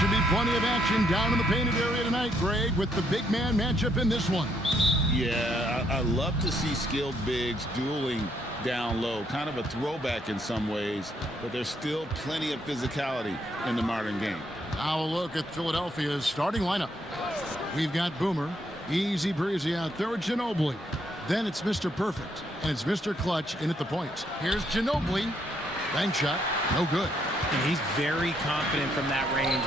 should be plenty of action down in the painted area tonight, Greg, with the big man matchup in this one. Yeah, I love to see skilled bigs dueling down low. Kind of a throwback in some ways, but there's still plenty of physicality in the modern game. Now a look at Philadelphia's starting lineup. We've got Boomer, easy breezy out there with Ginobili. Then it's Mr. Perfect, and it's Mr. Clutch in at the point. Here's Ginobili. Bank shot, no good. And he's very confident from that range,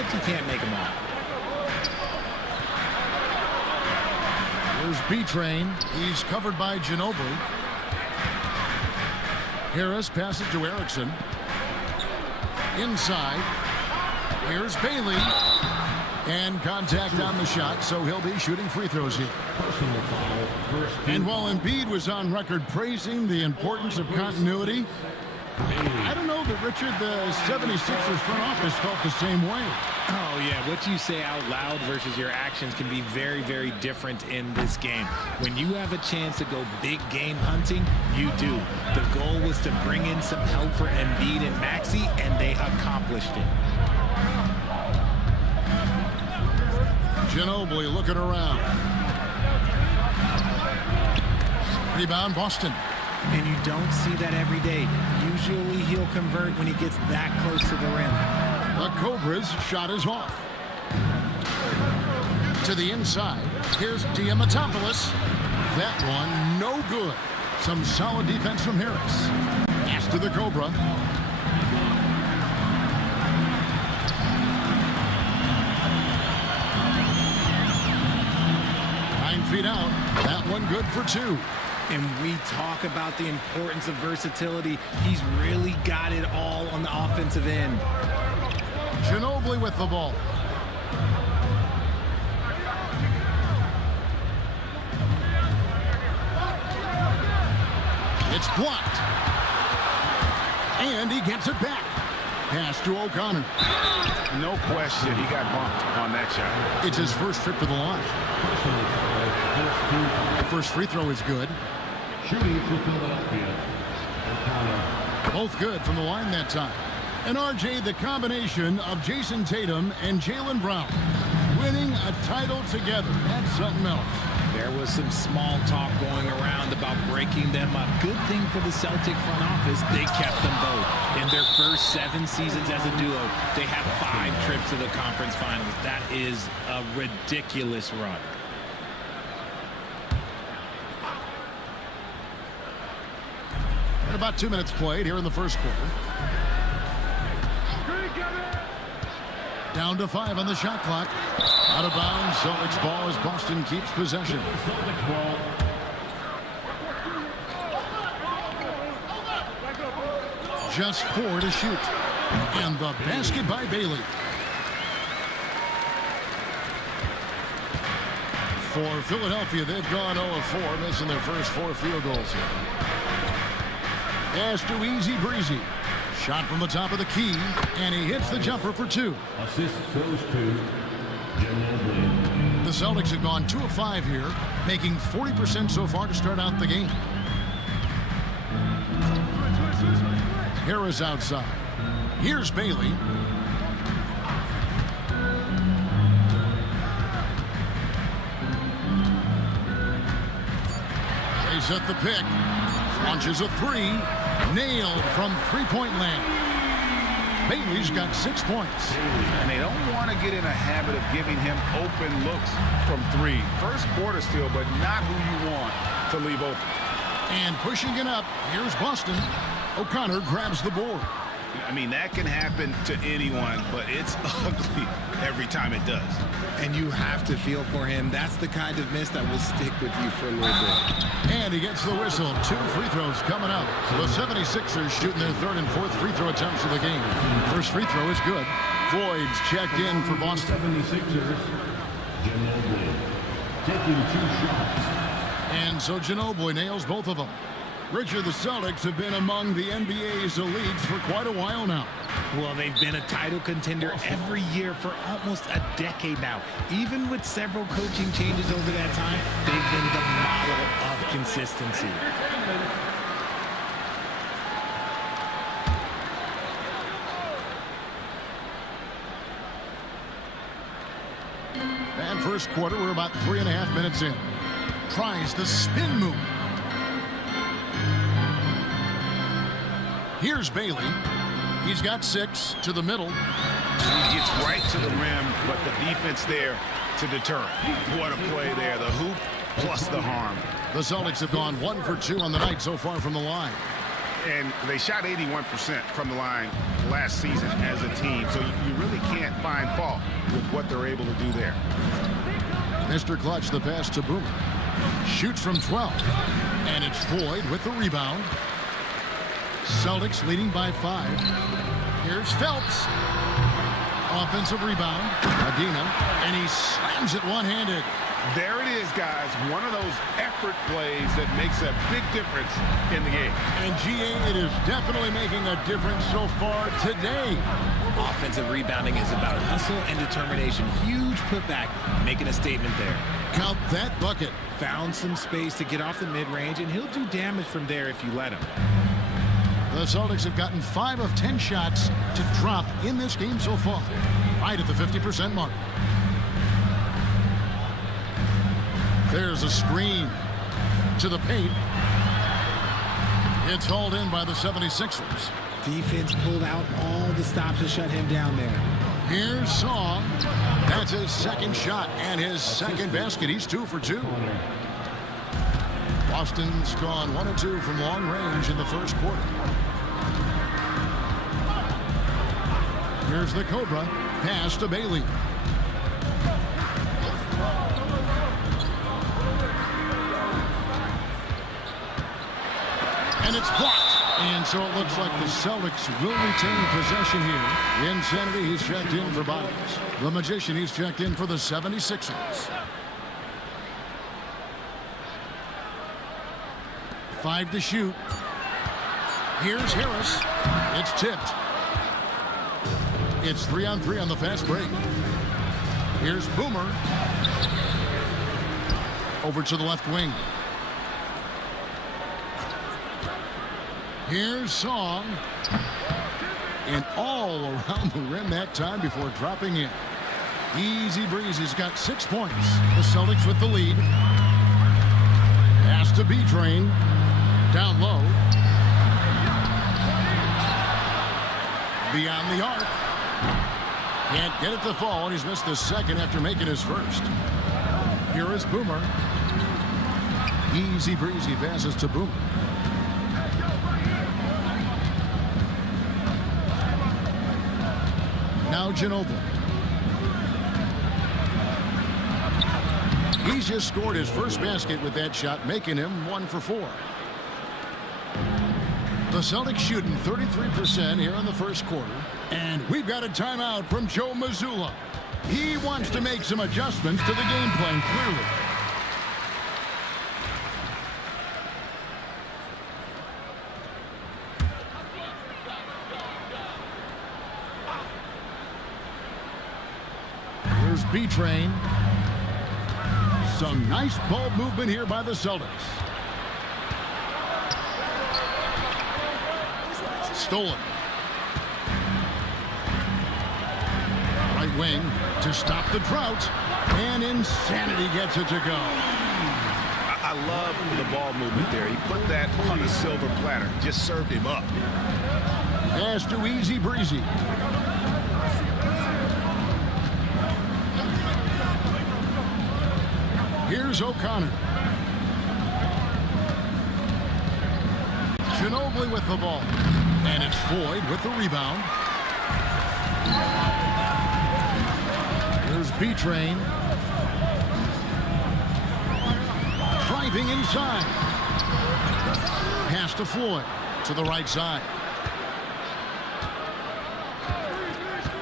but you can't make him out. Here's B-Train. He's covered by Ginobili. Harris passes to Erickson. Inside. Here's Bailey. And contact on the shot, so he'll be shooting free throws here. And while Embiid was on record praising the importance of continuity, I don't know that, Richard, the 76ers front office felt the same way. Oh, yeah. What you say out loud versus your actions can be very, very different in this game. When you have a chance to go big game hunting, you do. The goal was to bring in some help for Embiid and Maxey, and they accomplished it. Ginobili looking around. Rebound, Boston. And you don't see that every day. Usually he'll convert when he gets that close to the rim. The Cobras shot is off. To the inside. Here's Diamatopoulos. That one, no good. Some solid defense from Harris. Pass to the Cobra. 9 feet out. That one good for 2. And we talk about the importance of versatility. He's really got it all on the offensive end. Ginobili with the ball. It's blocked. And he gets it back. Pass to O'Connor. No question, he got bumped on that shot. It's his first trip to the line. The first free throw is good. Shooting for Philadelphia. Both good from the line that time. And RJ, the combination of Jason Tatum and Jaylen Brown winning a title together. That's something else. There was some small talk going around about breaking them up. Good thing for the Celtic front office, they kept them both. In their first 7 seasons as a duo, they have 5 trips to the conference finals. That is a ridiculous run. And about 2 minutes played here in the first quarter. Down to 5 on the shot clock. Out of bounds. Celtics ball as Boston keeps possession. Just 4 to shoot. And the basket by Bailey. For Philadelphia, they've gone 0-4, missing their first 4 field goals here. Pass to Easy Breezy. Shot from the top of the key, and he hits the jumper for 2. Assist goes to Ginobili. The Celtics have gone 2 of 5 here, making 40% so far to start out the game. Harris outside. Here's Bailey. They set the pick. Launches a 3. Nailed from three-point land. Bailey's got 6 points. And they don't want to get in a habit of giving him open looks from 3. First quarter still, but not who you want to leave open. And pushing it up, here's Boston. O'Connor grabs the board. I mean, that can happen to anyone, but it's ugly every time it does. And you have to feel for him. That's the kind of miss that will stick with you for a little bit. And he gets the whistle. 2 free throws coming up. The 76ers shooting their 3rd and 4th free throw attempts of the game. First free throw is good. Floyd's checked in for Boston. 76ers. Ginobili taking 2 shots. And so Ginobili nails both of them. Richard, the Celtics have been among the NBA's elites for quite a while now. Well, they've been a title contender every year for almost a decade now. Even with several coaching changes over that time, they've been the model of consistency. And first quarter, we're about 3.5 minutes in. Tries the spin move. Here's Bailey. He's got 6 to the middle. He gets right to the rim, but the defense there to deter it. What a play there. The hoop plus the harm. The Celtics have gone 1 for 2 on the night so far from the line. And they shot 81% from the line last season as a team. So you really can't find fault with what they're able to do there. Mr. Clutch, the pass to Boomer. Shoots from 12. And it's Floyd with the rebound. Celtics leading by 5. Here's Phelps. Offensive rebound. Adina. And he slams it one-handed. There it is, guys. One of those effort plays that makes a big difference in the game. And GA, it is definitely making a difference so far today. Offensive rebounding is about hustle and determination. Huge putback, making a statement there. Count that bucket. Found some space to get off the mid-range, and he'll do damage from there if you let him. The Celtics have gotten 5 of 10 shots to drop in this game so far, right at the 50% mark. There's a screen to the paint. It's hauled in by the 76ers. Defense pulled out all the stops to shut him down there. Here's Song. That's his second shot and his second basket. He's 2 for 2. Boston's gone 1 of 2 from long range in the first quarter. Here's the Cobra. Pass to Bailey. And it's blocked. And so it looks like the Celtics will retain possession here. Insanity, he's checked in for Bottoms. The Magician, he's checked in for the 76ers. 5 to shoot. Here's Harris. It's tipped. It's 3-on-3 on the fast break. Here's Boomer. Over to the left wing. Here's Song. And all around the rim that time before dropping in. Easy breeze. He's got 6 points. The Celtics with the lead. Pass to B-Train. Down low. Beyond the arc. Can't get it to fall, and he's missed the second after making his first. Here is Boomer. Easy breezy passes to Boomer. Now Ginobili. He's just scored his first basket with that shot, making him 1 for 4. The Celtics shooting 33% here in the first quarter. And we've got a timeout from Joe Mazzulla. He wants to make some adjustments to the game plan, clearly. Here's B-Train. Some nice ball movement here by the Celtics. Stolen. Right wing to stop the drought. And Insanity gets it to go. I love the ball movement there. He put that on a silver platter. Just served him up. Pass to Easy Breezy. Here's O'Connor. Ginobili with the ball. And it's Floyd with the rebound. Here's B-Train. Driving inside. Pass to Floyd to the right side.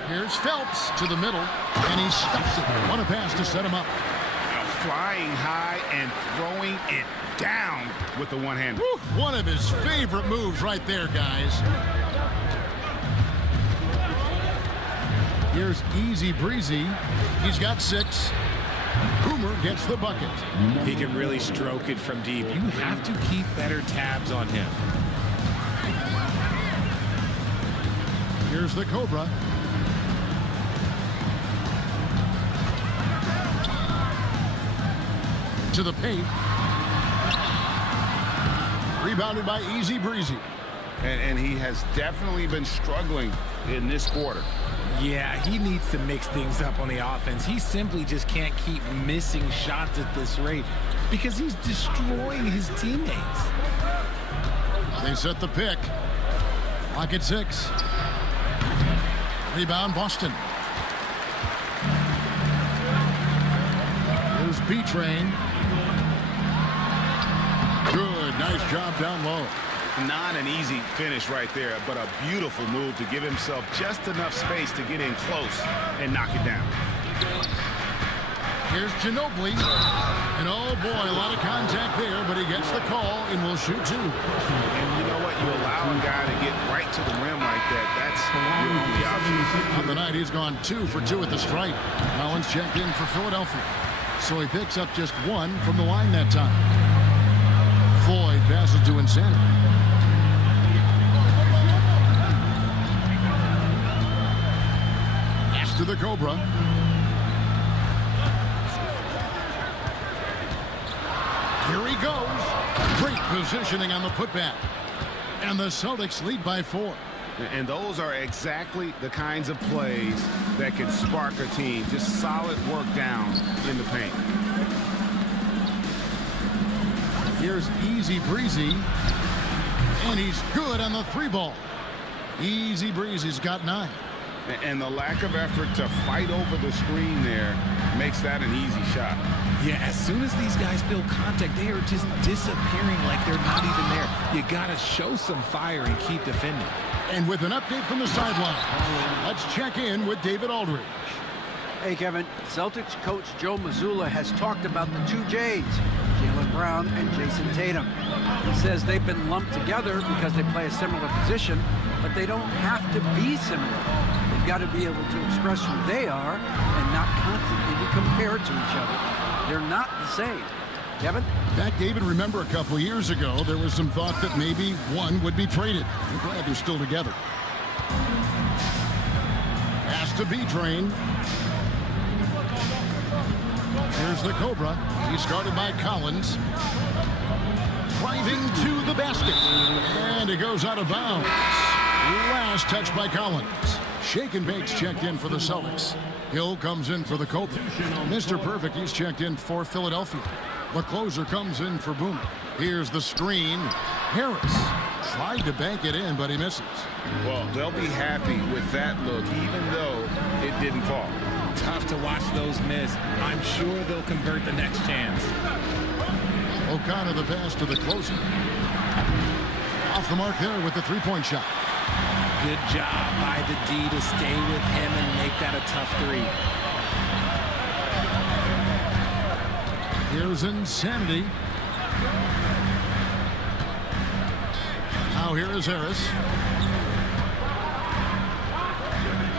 Here's Phelps to the middle. And he stuffs it. What a pass to set him up. Flying high and throwing it down with the one-hand. One of his favorite moves right there, guys. Here's Easy Breezy. He's got 6. Boomer gets the bucket. He can really stroke it from deep. You have to keep better tabs on him. Here's the Cobra. to the paint. Rebounded by Easy Breezy. And he has definitely been struggling in this quarter. Yeah, he needs to mix things up on the offense. He simply just can't keep missing shots at this rate because he's destroying his teammates. They set the pick. Lock at 6. Rebound, Boston. Here's B-Train. Good, nice job down low. Not an easy finish right there, but a beautiful move to give himself just enough space to get in close and knock it down. Here's Ginobili. And oh boy, a lot of contact there, but he gets the call and will shoot 2. And you know what? You allow a guy to get right to the rim like that. That's your only option. On the night, he's gone 2 for 2 at the stripe. Collins checked in for Philadelphia. So he picks up just 1 from the line that time. Floyd passes to Insanity. Pass to the Cobra. Here he goes. Great positioning on the putback. And the Celtics lead by 4. And those are exactly the kinds of plays that can spark a team. Just solid work down in the paint. Here's Easy Breezy. And he's good on the 3-ball. Easy Breezy's got 9. And the lack of effort to fight over the screen there makes that an easy shot. Yeah, as soon as these guys feel contact, they are just disappearing like they're not even there. You got to show some fire and keep defending. And with an update from the sideline, let's check in with David Aldridge. Hey, Kevin. Celtics coach Joe Mazzulla has talked about the 2 J's, Jaylen Brown and Jason Tatum. He says they've been lumped together because they play a similar position, but they don't have to be similar. They've got to be able to express who they are and not constantly be compared to each other. They're not the same. Kevin? Back, David, remember a couple years ago, there was some thought that maybe one would be traded. I'm glad they're still together. Pass to B-Train. Here's the Cobra. He's guarded by Collins. Driving to the basket. And it goes out of bounds. Last touch by Collins. Shake and Bake's checked in for the Celtics. Hill comes in for the Cobra. Mr. Perfect, he's checked in for Philadelphia. The closer comes in for Boomer. Here's the screen. Harris tried to bank it in, but he misses. Well, they'll be happy with that look, even though it didn't fall. Tough to watch those miss. I'm sure they'll convert the next chance. O'Connor the pass to the closer. Off the mark there with the 3-point shot. Good job by the D to stay with him and make that a tough 3. Here's Insanity. Now here is Harris.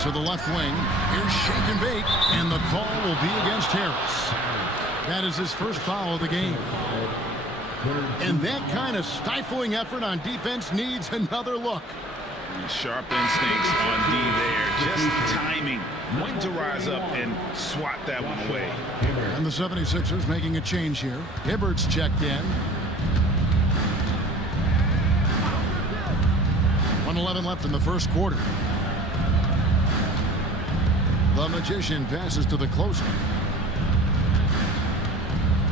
To the left wing. Here's Shake and Bake. And the call will be against Harris. That is his first foul of the game. And that kind of stifling effort on defense needs another look. Sharp instincts on D there. Just timing when to rise up and swat that one away. And the 76ers making a change here. Hibbert's checked in. 1:11 left in the first quarter. The Magician passes to the closer.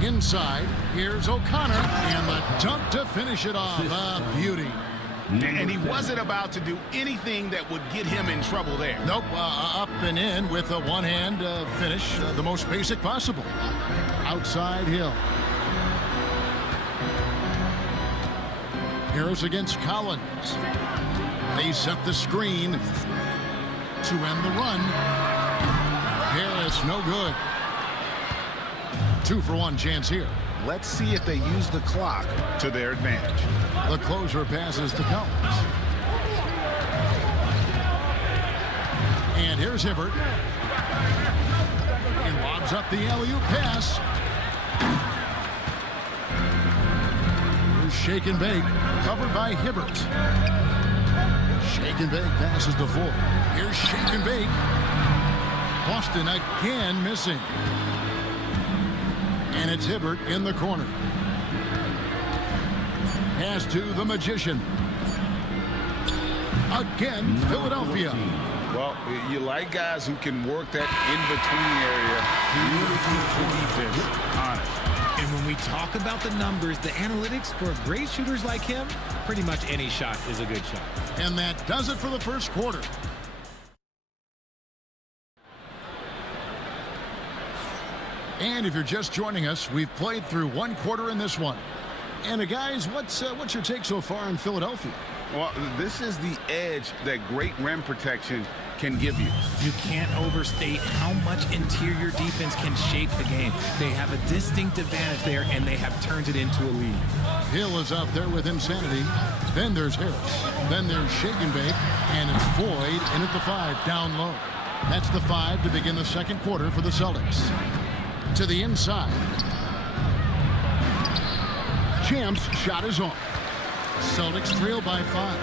Inside, here's O'Connor, and the dunk to finish it off. A beauty. And he wasn't about to do anything that would get him in trouble there. Nope, up and in with a one-hand finish, the most basic possible. Outside Hill. Harris against Collins. They set the screen to end the run. Harris, no good. 2-for-1 chance here. Let's see if they use the clock to their advantage. The closer passes to Collins. And here's Hibbert. And lobs up the alley-oop pass. Here's Shake and Bake, covered by Hibbert. Shake and Bake passes to Ford. Here's Shake and Bake. Boston again missing. And it's Hibbert in the corner. Pass to the Magician. Again, Philadelphia. Well, you like guys who can work that in-between area. Really keeps the defense honest. And when we talk about the numbers, the analytics for great shooters like him, pretty much any shot is a good shot. And that does it for the first quarter. And if you're just joining us, we've played through one quarter in this one. And guys, what's your take so far in Philadelphia? Well, this is the edge that great rim protection can give you. You can't overstate how much interior defense can shape the game. They have a distinct advantage there, and they have turned it into a lead. Hill is out there with insanity. Then there's Harris. Then there's Shake and Bake. And it's Floyd in at the 5, down low. That's the 5 to begin the second quarter for the Celtics. To the inside. Champ's shot is off. Celtics trail by 5.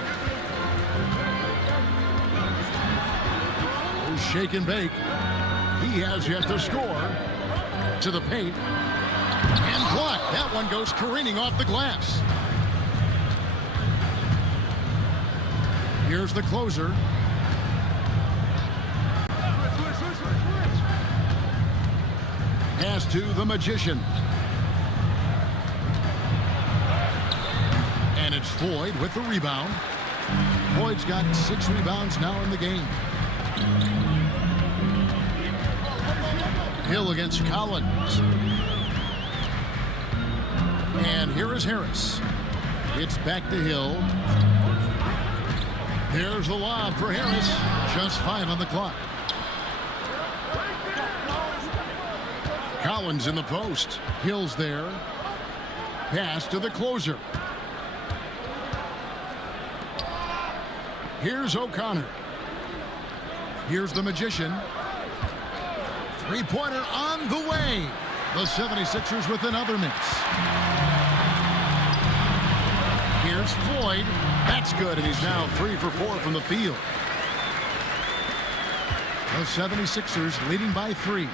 There's Shake and Bake. He has yet to score. To the paint. And blocked. That one goes careening off the glass. Here's the closer. Pass to the Magician. And it's Floyd with the rebound. Floyd's got 6 rebounds now in the game. Hill against Collins. And here is Harris. It's back to Hill. Here's the lob for Harris. Just 5 on the clock. Collins in the post. Hill's there. Pass to the closer. Here's O'Connor. Here's the Magician. Three-pointer on the way. The 76ers with another miss. Here's Floyd. That's good, and he's now 3 for 4 from the field. The 76ers leading by 3.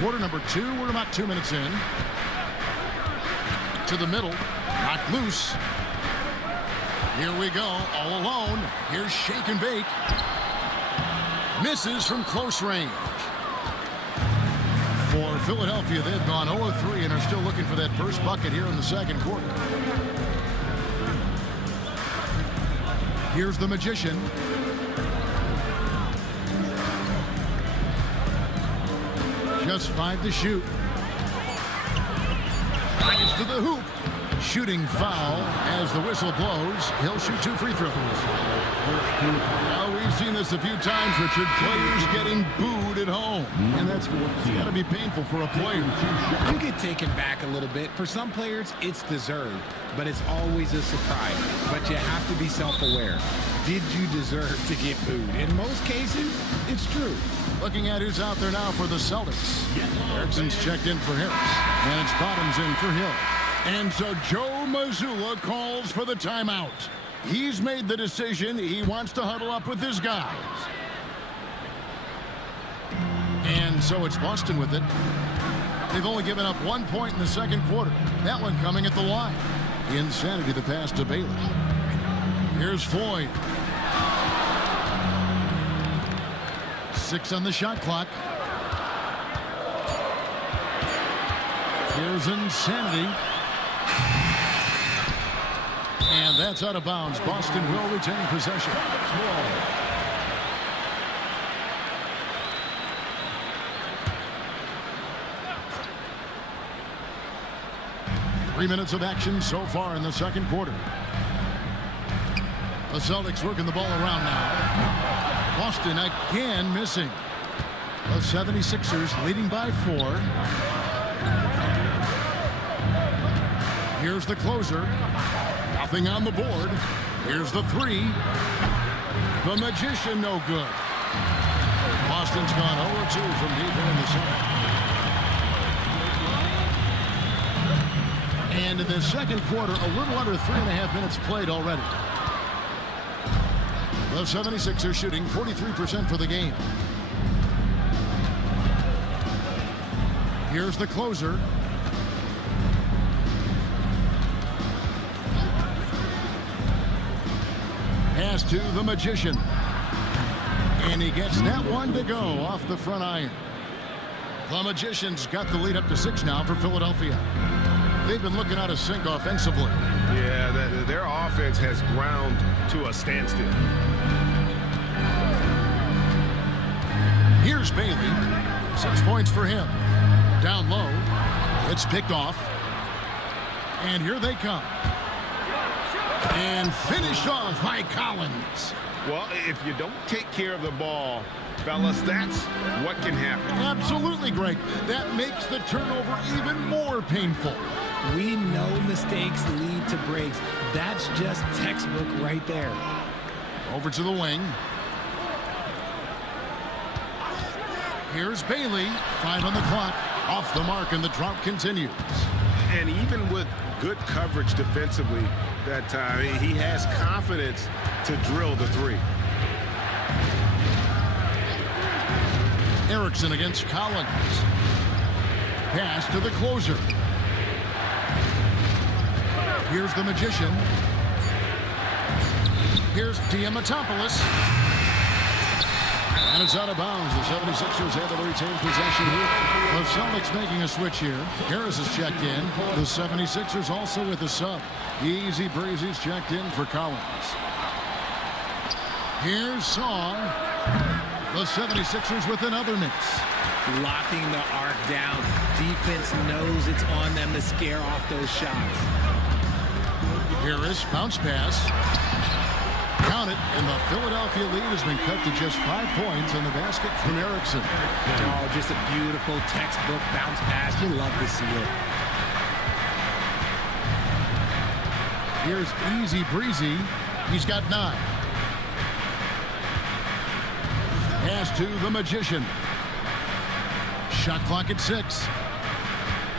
Quarter number 2. We're about 2 minutes in. To the middle. Knocked loose. Here we go. All alone. Here's Shake and Bake. Misses from close range. For Philadelphia, they've gone 0-3 and are still looking for that first bucket here in the second quarter. Here's the Magician. Just 5 to shoot. Gets to the hoop. Shooting foul as the whistle blows. He'll shoot 2 free throws. Well, we've seen this a few times, Richard. Players getting booed at home. And that's got to be painful for a player. You get taken back a little bit. For some players, it's deserved. But it's always a surprise. But you have to be self-aware. Did you deserve to get booed? In most cases, it's true. Looking at who's out there now for the Celtics. Erickson's checked in for Harris. And it's Bottoms in for Hill. And so Joe Mazzulla calls for the timeout. He's made the decision. He wants to huddle up with his guys. And so it's Boston with it. They've only given up 1 point in the second quarter. That one coming at the line. Insanity, the pass to Bailey. Here's Floyd. 6 on the shot clock. Here's Insanity. And that's out of bounds. Boston will retain possession. 3 minutes of action so far in the second quarter. The Celtics working the ball around now. Boston again missing. The 76ers leading by 4. Here's the closer. Nothing on the board. Here's the 3. The Magician, no good. Boston's gone 0-2 from deep in the second. And in the second quarter, a little under 3.5 minutes played already. The 76ers shooting 43% for the game. Here's the closer. Pass to the Magician. And he gets that one to go off the front iron. The Magician's got the lead up to 6 now for Philadelphia. They've been looking out of sync offensively. Yeah, their offense has ground to a standstill. Here's Bailey. 6 points for him. Down low. It's picked off. And here they come. And finished off by Collins. Well, if you don't take care of the ball, fellas, that's what can happen. Absolutely, Greg. That makes the turnover even more painful. We know mistakes lead to breaks. That's just textbook right there. Over to the wing. Here's Bailey. 5 on the clock. Off the mark, and the drop continues. And even with good coverage defensively, that he has confidence to drill the 3. Erickson against Collins. Pass to the closer. Here's the Magician. Here's Diamatopoulos. And it's out of bounds. The 76ers able to retain possession here. The Celtics making a switch here. Harris is checked in. The 76ers also with a sub. Easy Breezy's checked in for Collins. Here's Song. The 76ers with another miss. Locking the arc down. Defense knows it's on them to scare off those shots. Harris, bounce pass. Count it, and the Philadelphia lead has been cut to just 5 points on the basket from Erickson. Oh, just a beautiful textbook bounce pass. You love to see it. Here's Easy Breezy. He's got 9. Pass to the Magician. Shot clock at 6.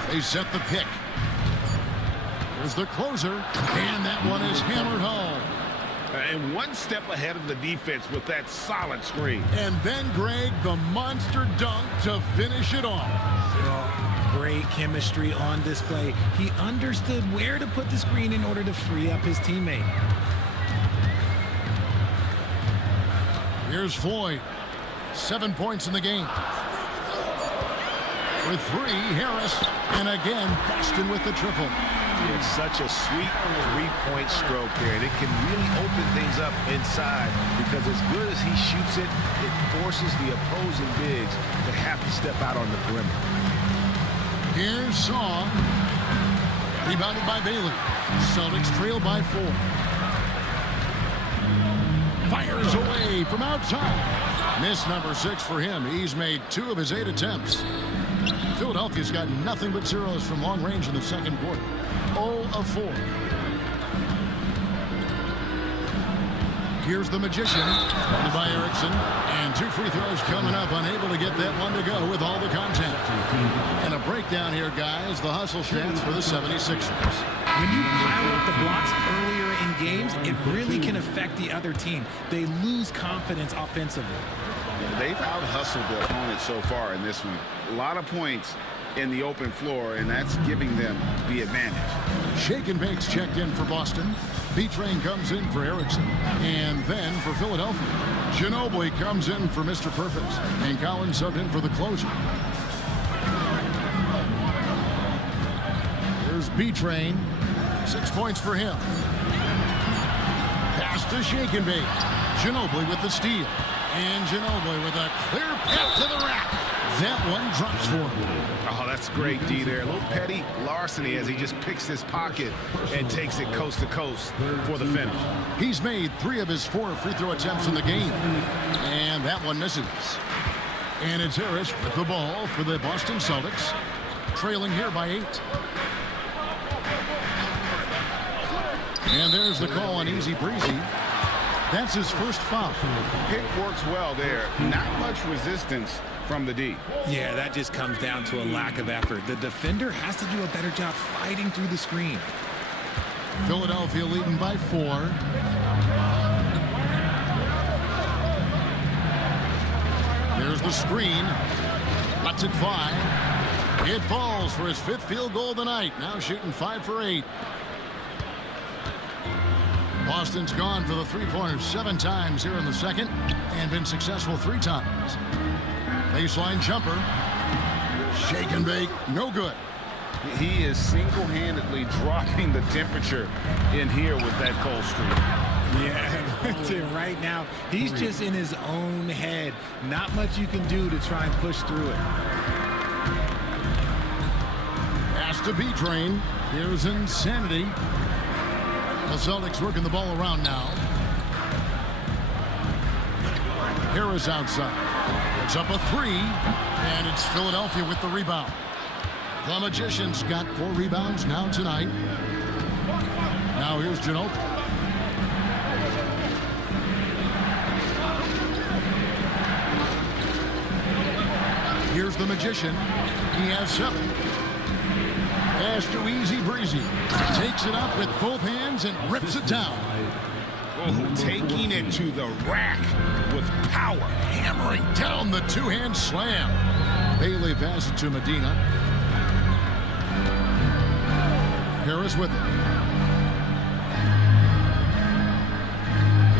They set the pick. Here's the closer, and that one is hammered home. And one step ahead of the defense with that solid screen. And then, Greg, the monster dunk to finish it off. Oh, great chemistry on display. He understood where to put the screen in order to free up his teammate. Here's Floyd. 7 points in the game. With 3, Harris. And again, Boston with the triple. It's such a sweet 3-point stroke there, and it can really open things up inside because as good as he shoots it, it forces the opposing bigs to have to step out on the perimeter. Here's Song. Rebounded by Bailey. Celtics trail by 4. Fires away from outside. Miss number 6 for him. He's made 2 of his 8 attempts. Philadelphia's got nothing but zeros from long range in the second quarter. 0 of 4. Here's the Magician, guarded by Erickson, and 2 free throws coming up, unable to get that one to go with all the contact. And a breakdown here, guys, the hustle stats for the 76ers. When you pile up the blocks earlier in games, it really can affect the other team. They lose confidence offensively. Yeah, they've out-hustled their opponent so far in this one. A lot of points in the open floor, and that's giving them the advantage. Shake and Bake's checked in for Boston. B-Train comes in for Erickson. And then for Philadelphia, Ginobili comes in for Mr. Perfect. And Collins subbed in for the closer. Here's B-Train. 6 points for him. Pass to Shake and Bake. Ginobili with the steal. And Ginobili with a clear path to the rack. That one drops for him. Oh, that's great, D there. A little petty larceny as he just picks his pocket and takes it coast to coast for the finish. He's made 3 of his 4 free throw attempts in the game. And that one misses. And it's Harris with the ball for the Boston Celtics. Trailing here by 8. And there's the call on Easy Breezy. That's his first foul. Pick works well there. Not much resistance from the D. Yeah, that just comes down to a lack of effort. The defender has to do a better job fighting through the screen. Philadelphia leading by 4. There's the screen. Lets it fly. It falls for his 5th field goal of the night. Now shooting 5 for 8. Boston's gone for the three-pointers 7 times here in the second and been successful 3 times. Baseline jumper. Shake and bake. No good. He is single-handedly dropping the temperature in here with that cold streak. Yeah, right now, he's just in his own head. Not much you can do to try and push through it. Pass to B-Train. Here's Insanity. The Celtics working the ball around now. Harris outside. It's up a 3, and it's Philadelphia with the rebound. The Magicians got 4 rebounds now tonight. Now here's Ginobili. Here's the Magician. He has 7. Pass to Easy Breezy. Takes it up with both hands and rips it down. Oh, taking it to the rack with power. Hammering down the 2-hand slam. Bailey passes to Medina. Harris with it.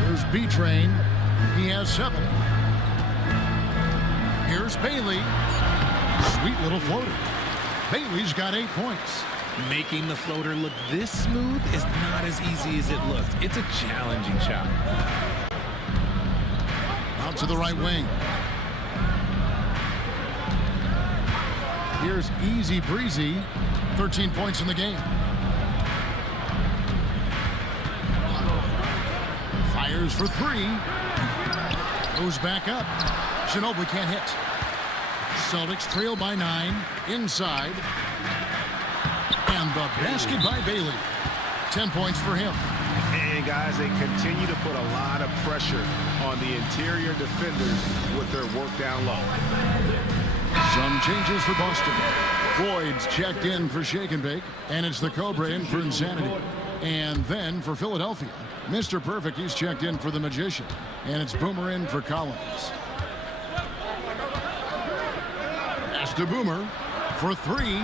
Here's B-Train. He has 7. Here's Bailey. Sweet little floater. Bailey's got 8 points. Making the floater look this smooth is not as easy as it looks. It's a challenging shot. Out to the right wing. Here's Easy Breezy. 13 points in the game. Fires for 3. Goes back up. Ginobili can't hit. Celtics trail by 9. Inside. And the basket by Bailey. 10 points for him. And guys, they continue to put a lot of pressure on the interior defenders with their work down low. Some changes for Boston. Floyd's checked in for Shake and Bake, and it's the Cobra in for Insanity. And then for Philadelphia, Mr. Perfect, he's checked in for the Magician, and it's Boomer in for Collins. Pass to Boomer for 3.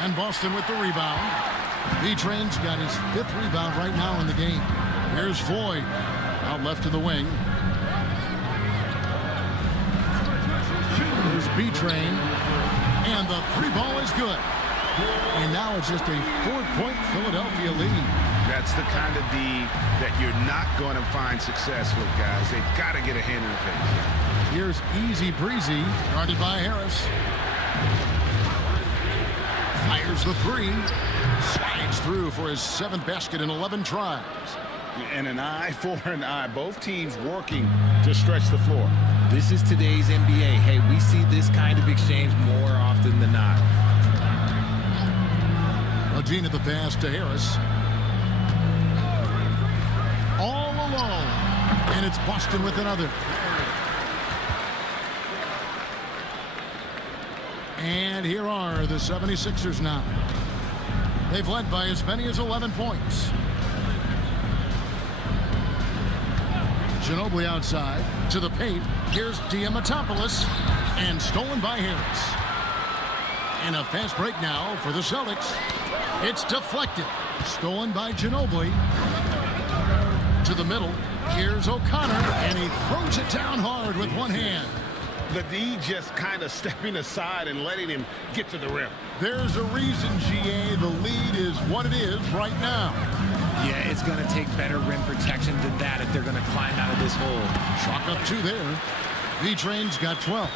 And Boston with the rebound. B-Train's got his 5th rebound right now in the game. Here's Floyd. Out left to the wing. Here's B-Train. And the 3 ball is good. And now it's just a 4-point Philadelphia lead. That's the kind of D that you're not going to find success with, guys. They've got to get a hand in the face. Here's Easy Breezy, guarded by Harris. Fires the 3. Slides through for his 7th basket in 11 tries. And an eye for an eye. Both teams working to stretch the floor. This is today's NBA. Hey, we see this kind of exchange more often than not. Medina the pass to Harris. All alone. And it's Boston with another. And here are the 76ers now. They've led by as many as 11 points. Ginobili outside to the paint. Here's Diamatopoulos, and stolen by Harris. And a fast break now for the Celtics. It's deflected. Stolen by Ginobili. To the middle. Here's O'Connor, and he throws it down hard with one hand. The D just kind of stepping aside and letting him get to the rim. There's a reason, GA, the lead is what it is right now. Yeah, it's going to take better rim protection than that if they're going to climb out of this hole. Chalk up 2 there. V-Train's got 12.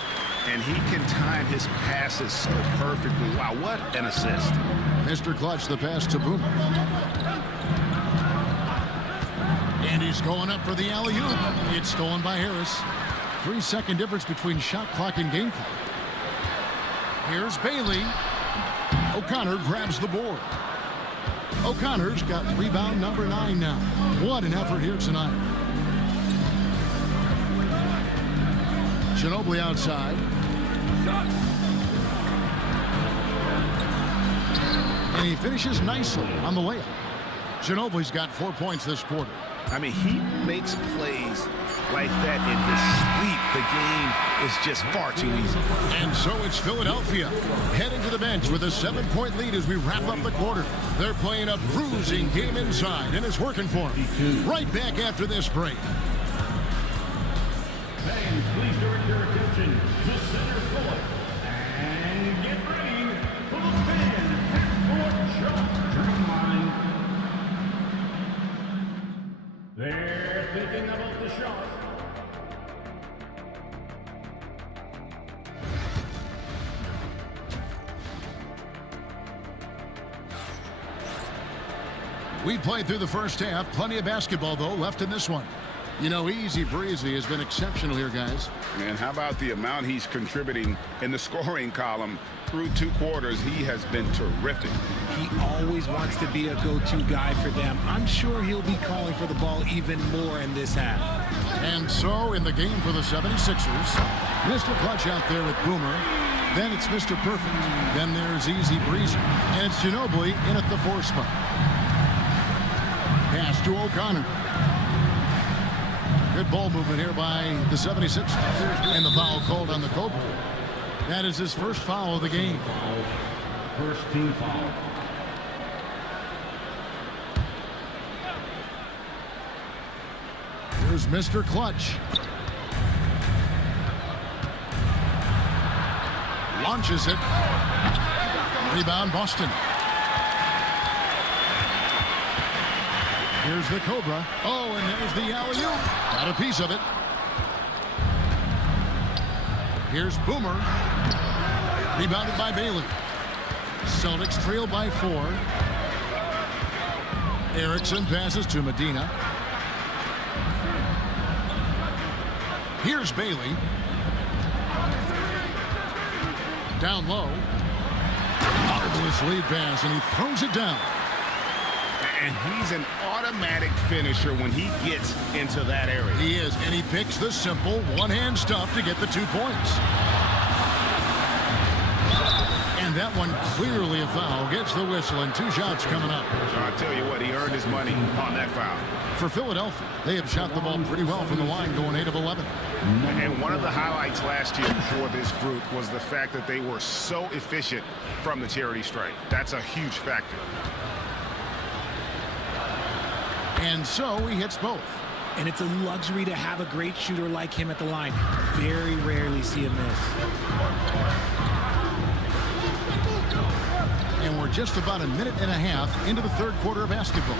And he can time his passes so perfectly. Wow, what an assist. Mr. Clutch, the pass to Boomer. And he's going up for the alley-oop. It's stolen by Harris. 3-second difference between shot clock and game clock. Here's Bailey. O'Connor grabs the board. O'Connor's got rebound number 9 now. What an effort here tonight. Ginobili outside. And he finishes nicely on the layup. Ginobili's got 4 points this quarter. I mean, he makes plays like that in his sleep. sweep. The game is just far too easy. And so it's Philadelphia heading to the bench with a 7-point lead as we wrap up the quarter. They're playing a bruising game inside, and it's working for them. Right back after this break. Fans, please direct your attention to center court. And get ready for the fan half-court shot drum line. They're thinking about the shot. We played through the first half. Plenty of basketball, though, left in this one. You know, Easy Breezy has been exceptional here, guys. And how about the amount he's contributing in the scoring column through 2 quarters? He has been terrific. He always wants to be a go-to guy for them. I'm sure he'll be calling for the ball even more in this half. And so in the game for the 76ers, Mr. Clutch out there with Boomer. Then it's Mr. Perfect. Then there's Easy Breezy. And it's Ginobili in at the 4 spot. Pass to O'Connor. Good ball movement here by the 76ers. And the foul called on the Cobra. That is his first foul of the game. First team foul. Here's Mr. Clutch. Launches it. Rebound Boston. Here's the Cobra. Oh, and there's the alley-oop. Got a piece of it. Here's Boomer. Rebounded by Bailey. Celtics trail by 4. Erickson passes to Medina. Here's Bailey. Down low. Marvelous lead pass, and he throws it down. And he's an automatic finisher when he gets into that area. He is, and he picks the simple one-hand stuff to get the 2 points. And that one clearly a foul. Gets the whistle, and 2 shots coming up. So I'll tell you what, he earned his money on that foul. For Philadelphia, they have shot the ball pretty well from the line, going 8 of 11. And one of the highlights last year for this group was the fact that they were so efficient from the charity stripe. That's a huge factor. And so he hits both. And it's a luxury to have a great shooter like him at the line. Very rarely see him miss. And we're just about a minute and a half into the 3rd quarter of basketball.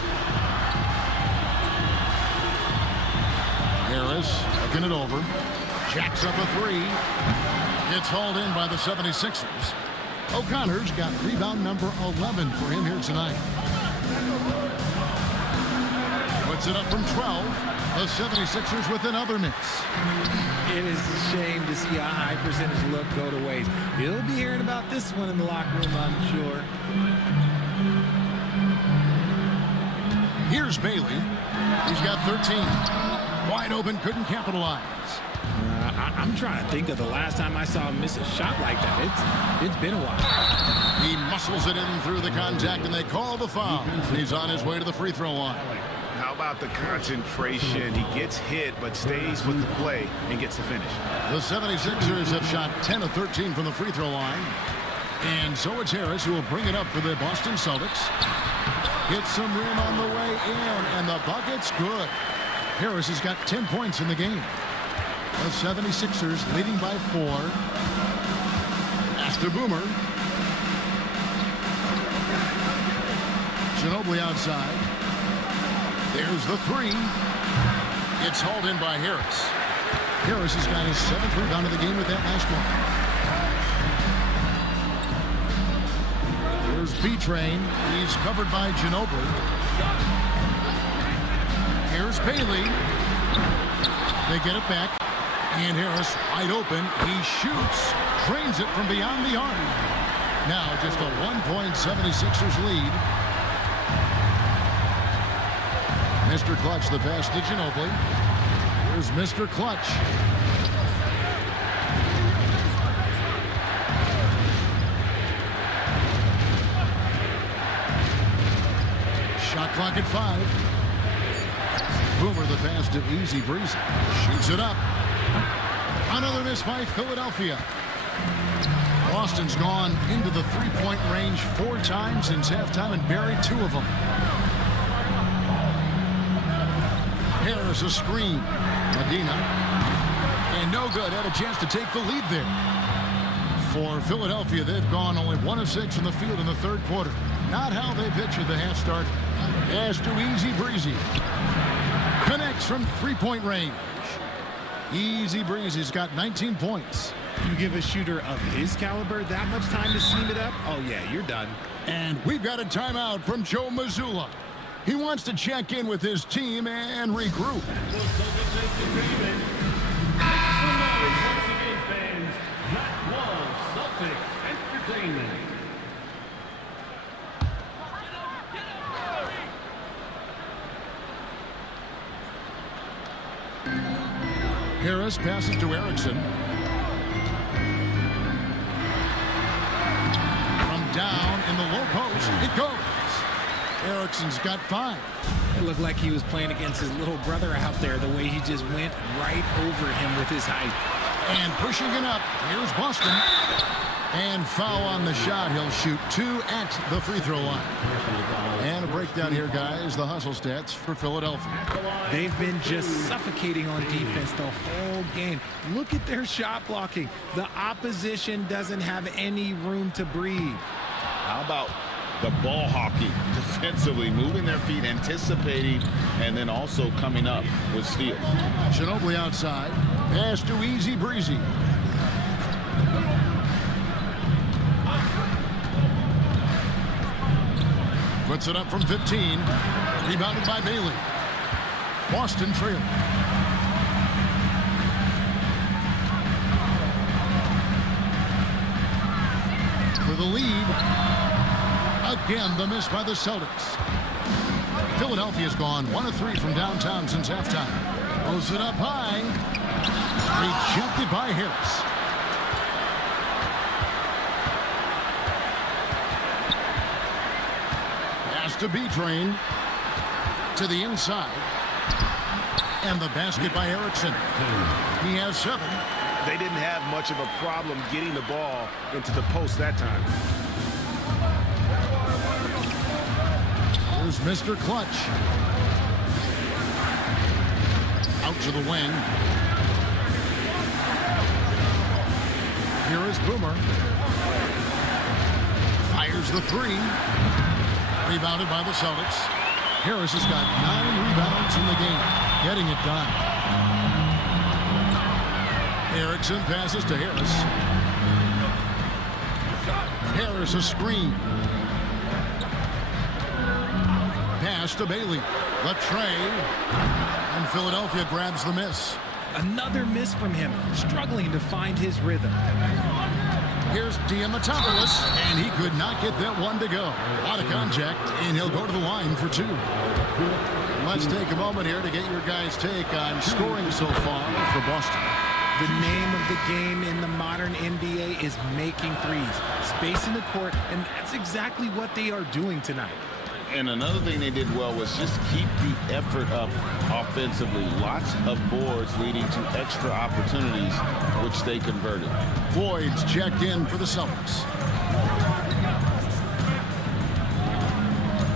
Harris looking it over. Jacks up a 3. Gets hauled in by the 76ers. O'Connor's got rebound number 11 for him here tonight. Puts it up from 12. The 76ers with another miss. It is a shame to see a high percentage look go to waste. You'll be hearing about this one in the locker room, I'm sure. Here's Bailey. He's got 13. Wide open, couldn't capitalize. I'm trying to think of the last time I saw him miss a shot like that. It's been a while. He muscles it in through the contact, and they call the foul. He's on his way to the free throw line. How about the concentration? He gets hit, but stays with the play and gets the finish. The 76ers have shot 10 of 13 from the free throw line. And so it's Harris who will bring it up for the Boston Celtics. Hits some rim on the way in, and the bucket's good. Harris has got 10 points in the game. The 76ers leading by 4. Pass to Boomer. Ginobili outside. There's the 3. It's hauled in by Harris. Harris has got his 7th rebound of the game with that last one. Here's B-Train. He's covered by Ginobili. Here's Bailey. They get it back. And Harris wide open. He shoots. Drains it from beyond the arc. Now just a 1-point 76ers lead. Mr. Clutch, the pass to Ginobili. Here's Mr. Clutch. Shot clock at 5. Boomer, the pass to Easy Breezy. Shoots it up. Another miss by Philadelphia. Boston's gone into the three-point range 4 times since halftime and buried 2 of them. Here's a screen. Medina. And no good. Had a chance to take the lead there. For Philadelphia, they've gone only 1 of 6 from the field in the third quarter. Not how they pictured the half start. Pass to Easy Breezy. Connects from three-point range. Easy Breezy's got 19 points. You give a shooter of his caliber that much time to seam it up? Oh, yeah, you're done. And we've got a timeout from Joe Mazzulla. He wants to check in with his team and regroup. The Celtics entertainment. Make some noise once again, fans. That was Celtics entertainment. Harris passes to Erickson. From down in the low post, it goes. Erickson's got 5. It looked like he was playing against his little brother out there, the way he just went right over him with his height. And pushing it up, here's Boston. And foul on the shot. He'll shoot 2 at the free throw line. And a breakdown here, guys. The hustle stats for Philadelphia. They've been just suffocating on defense the whole game. Look at their shot blocking. The opposition doesn't have any room to breathe. How about the ball hockey defensively, moving their feet, anticipating, and then also coming up with steal. Ginobili outside. Pass to Easy Breezy. Puts it up from 15. Rebounded by Bailey. Boston trail. For the lead. Again, the miss by the Celtics. Philadelphia's gone 1 of 3 from downtown since halftime. Throws it up high. Rejected by Harris. To B-Train to the inside, and the basket by Erickson. He has 7. They didn't have much of a problem getting the ball into the post that time. Here's Mr. Clutch. Out to the wing. Here is Boomer. Fires the 3. Rebounded by the Celtics. Harris has got 9 rebounds in the game. Getting it done. Erickson passes to Harris. Harris a screen. Pass to Bailey. The tray. And Philadelphia grabs the miss. Another miss from him, struggling to find his rhythm. Here's Diamatopoulos, and he could not get that one to go. Out of contact, and he'll go to the line for 2. Let's take a moment here to get your guys' take on scoring so far for Boston. The name of the game in the modern NBA is making threes, spacing the court, and that's exactly what they are doing tonight. And another thing they did well was just keep the effort up offensively. Lots of boards leading to extra opportunities, which they converted. Floyd's checked in for the Celtics.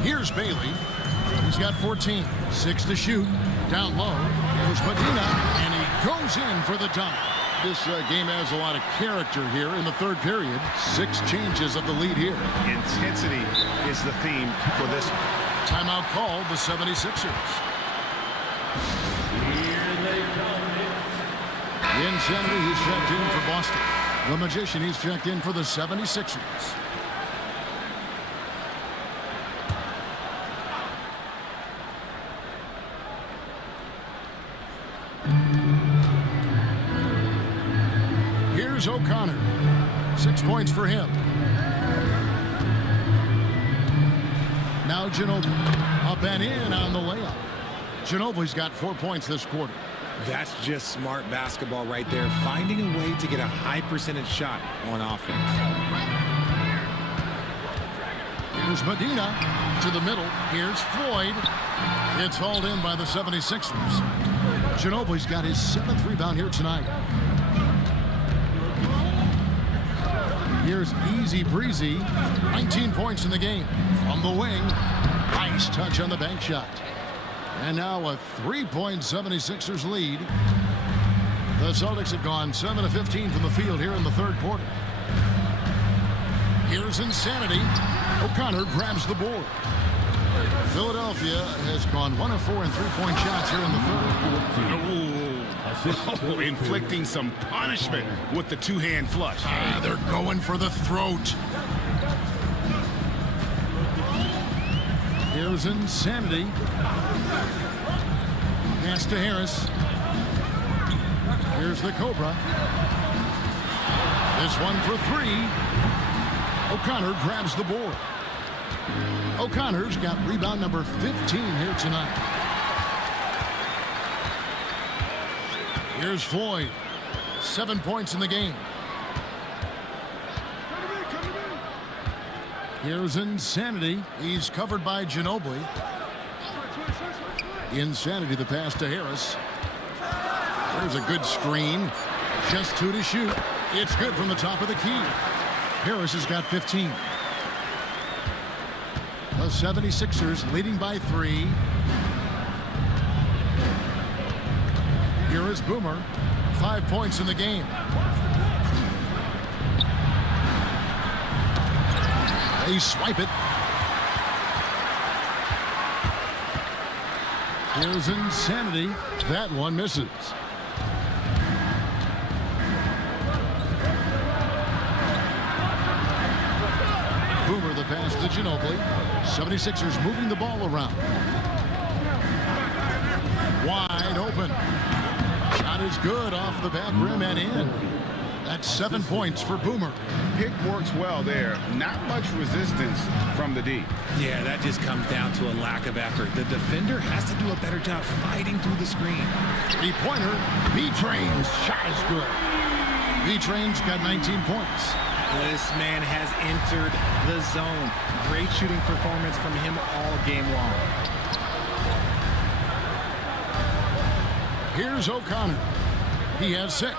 Here's Bailey. He's got 14. 6 to shoot. Down low. Here's Medina, and he goes in for the dunk. This game has a lot of character here in the third period. 6 changes of the lead here. Intensity is the theme for this one. Timeout called the 76ers. Here they come. The Insanity, he's checked in for Boston. The Magician, he's checked in for the 76ers. Here's O'Connor. 6 points for him. Now Ginobili. Up and in on the layup. Ginobili's got 4 points this quarter. That's just smart basketball right there, finding a way to get a high percentage shot on offense. Here's Medina to the middle. Here's Floyd. It's hauled in by the 76ers. Ginobili's got his 7th rebound here tonight. Here's Easy Breezy, 19 points in the game. From the wing, nice touch on the bank shot. And now a 3-76ers lead. The Celtics have gone 7 of 15 from the field here in the third quarter. Here's Insanity. O'Connor grabs the board. Philadelphia has gone 1 of 4 in three-point shots here in the third. Oh, inflicting some punishment with the two-hand flush. They're going for the throat. Here's Insanity. Pass to Harris. Here's the Cobra. This one for three. O'Connor grabs the board. O'Connor's got rebound number 15 here tonight. Here's Floyd. 7 points in the game. Here's Insanity. He's covered by Ginobili. Insanity, the pass to Harris. There's a good screen. Just 2 to shoot. It's good from the top of the key. Harris has got 15. The 76ers leading by 3. Here is Boomer. 5 points in the game. They swipe it. Here's Insanity. That one misses. Boomer the pass to Ginobili. 76ers moving the ball around. Wide open. Shot is good off the back rim and in. That's 7 points for Boomer. Pick works well there. Not much resistance from the D. Yeah, that just comes down to a lack of effort. The defender has to do a better job fighting through the screen. Three-pointer. B-Train's shot is good. B-Train's got 19 points. This man has entered the zone. Great shooting performance from him all game long. Here's O'Connor. He has 6.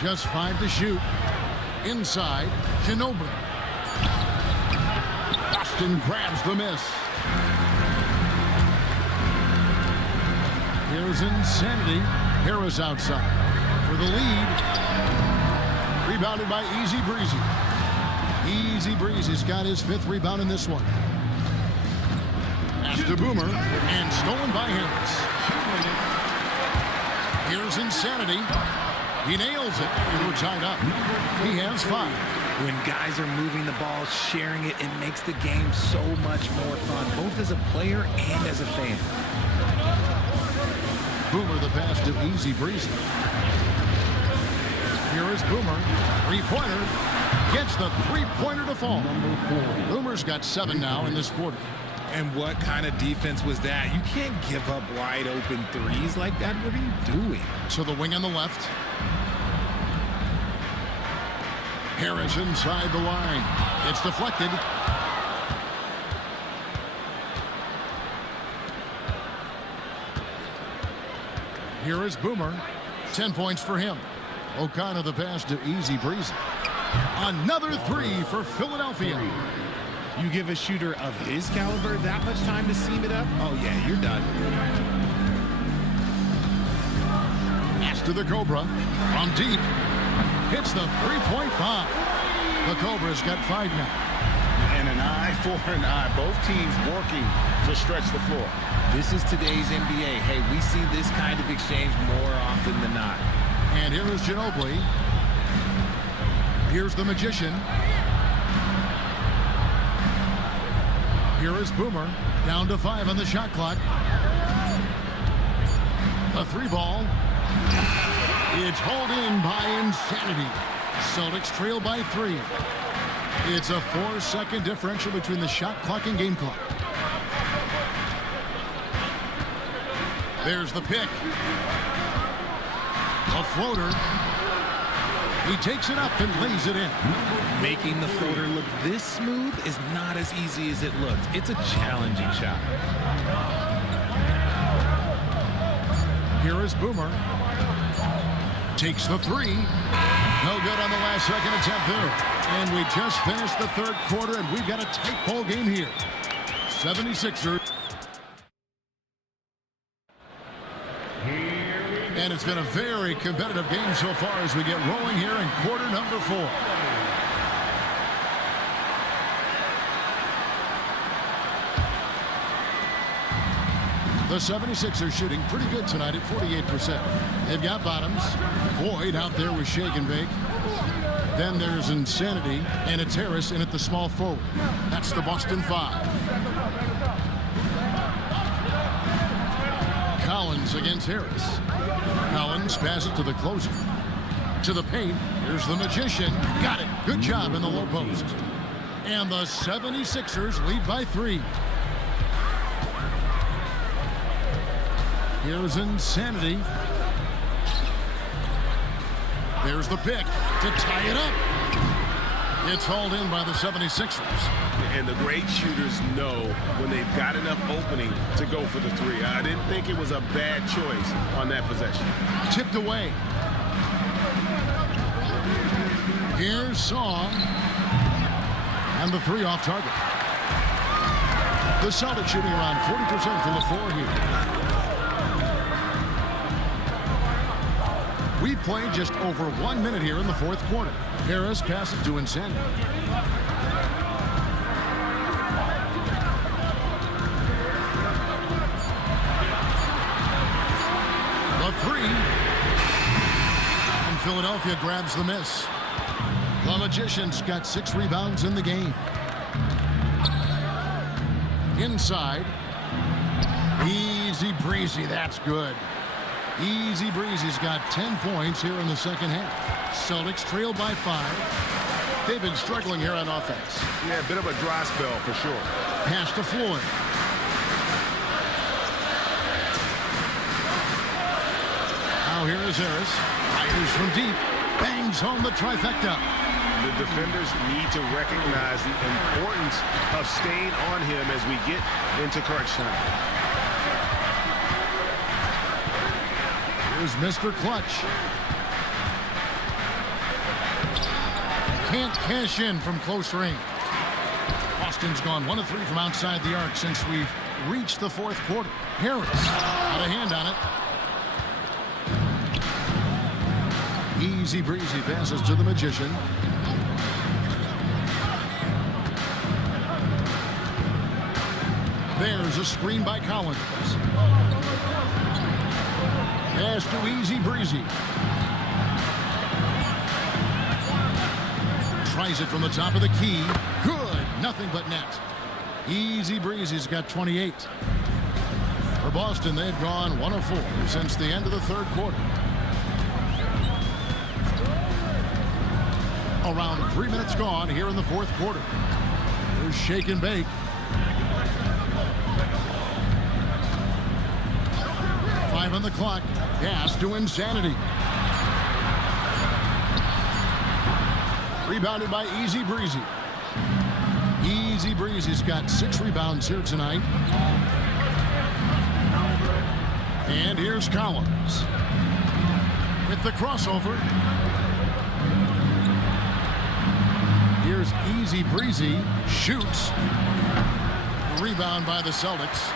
Just 5 to shoot. Inside, Ginobili. Boston grabs the miss. Here's Insanity. Harris outside for the lead. Rebounded by Easy Breezy. Easy Breezy's got his 5th rebound in this one. Pass to Boomer and stolen by Harris. Here's Insanity. He nails it, and we're tied up. He has 5. When guys are moving the ball, sharing it, it makes the game so much more fun, both as a player and as a fan. Boomer the pass to Easy Breezy. Here is Boomer. Three-pointer. Gets the three-pointer to fall. Boomer's got 7 now in this quarter. And what kind of defense was that? You can't give up wide open threes like that. What are you doing? So the wing on the left. Harris inside the line. It's deflected. Here is Boomer. 10 points for him. O'Connor the pass to Easy Breezy. Another 3 for Philadelphia. You give a shooter of his caliber that much time to seam it up? Oh, yeah, you're done. Pass to the Cobra. From deep. Hits the three-point bomb. The Cobra's got 5 now. And an eye for an eye. Both teams working to stretch the floor. This is today's NBA. Hey, we see this kind of exchange more often than not. And here is Ginobili. Here's the Magician. Here is Boomer. Down to 5 on the shot clock. The 3-ball. It's hauled in by Insanity. Celtics trail by 3. It's a 4-second differential between the shot clock and game clock. There's the pick. A floater. He takes it up and lays it in. Making the floater look this smooth is not as easy as it looked. It's a challenging shot. Here Here is Boomer. Takes the three. No good on the last second attempt there. And we just finished the third quarter, and we've got a tight ball game here. 76ers. And it's been a very competitive game so far as we get rolling here in quarter number 4. The 76ers shooting pretty good tonight at 48%. They've got bottoms. Floyd out there with shake and bake. Then there's Insanity, and it's Harris in at the small forward. That's the Boston 5. Collins against Harris. Collins passes to the closer. To the paint. Here's the Magician. Got it. Good job in the low post. And the 76ers lead by 3. Here's Insanity. There's the pick to tie it up. It's hauled in by the 76ers. And the great shooters know when they've got enough opening to go for the 3. I didn't think it was a bad choice on that possession. Tipped away. Here's Song. And the 3 off target. The Celtics shooting around 40% from the floor here. We've played just over 1 minute here in the fourth quarter. Harris passes to Insanity. The 3. And Philadelphia grabs the miss. The Magician's got 6 rebounds in the game. Inside. Easy breezy. That's good. Easy breezy's got 10 points here in the second half. Celtics trailed by 5. They've been struggling here on offense. Yeah, a bit of a dry spell for sure. Pass to Floyd. Now here is Harris. Fires from deep. Bangs home the trifecta. The defenders need to recognize the importance of staying on him as we get into crunch time. Here's Mr. Clutch. Can't cash in from close range. Boston's gone 1 of 3 from outside the arc since we've reached the fourth quarter. Harris got a hand on it. Easy breezy passes to the Magician. There's a screen by Collins. Pass to Easy Breezy. Tries it from the top of the key. Good. Nothing but net. Easy Breezy's got 28. For Boston, they've gone 1 of 4 since the end of the third quarter. Around 3 minutes gone here in the fourth quarter. There's shake and bake. On the clock. Pass to Insanity. Rebounded by Easy Breezy. Easy Breezy's got 6 rebounds here tonight. And here's Collins. With the crossover. Here's Easy Breezy. Shoots. Rebound by the Celtics.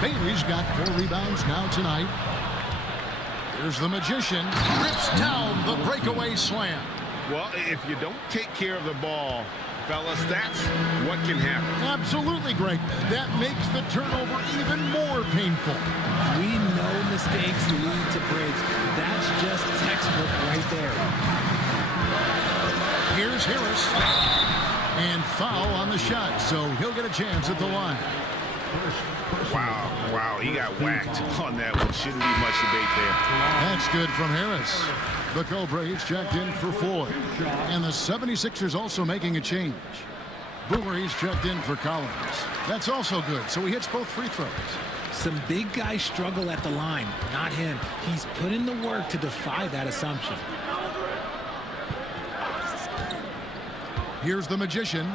Bailey's got 4 rebounds now tonight. Here's the Magician. Rips down the breakaway slam. Well, if you don't take care of the ball, fellas, that's what can happen. Absolutely, Greg. That makes the turnover even more painful. We know mistakes lead to breaks. That's just textbook right there. Here's Harris. And foul on the shot, so he'll get a chance at the line. Wow, he got whacked on that one. Shouldn't be much debate there. That's good from Harris. The Cobra, he's checked in for Floyd. And the 76ers also making a change. Boomer, he's checked in for Collins. That's also good, so he hits both free throws. Some big guys struggle at the line, not him. He's put in the work to defy that assumption. Here's the Magician.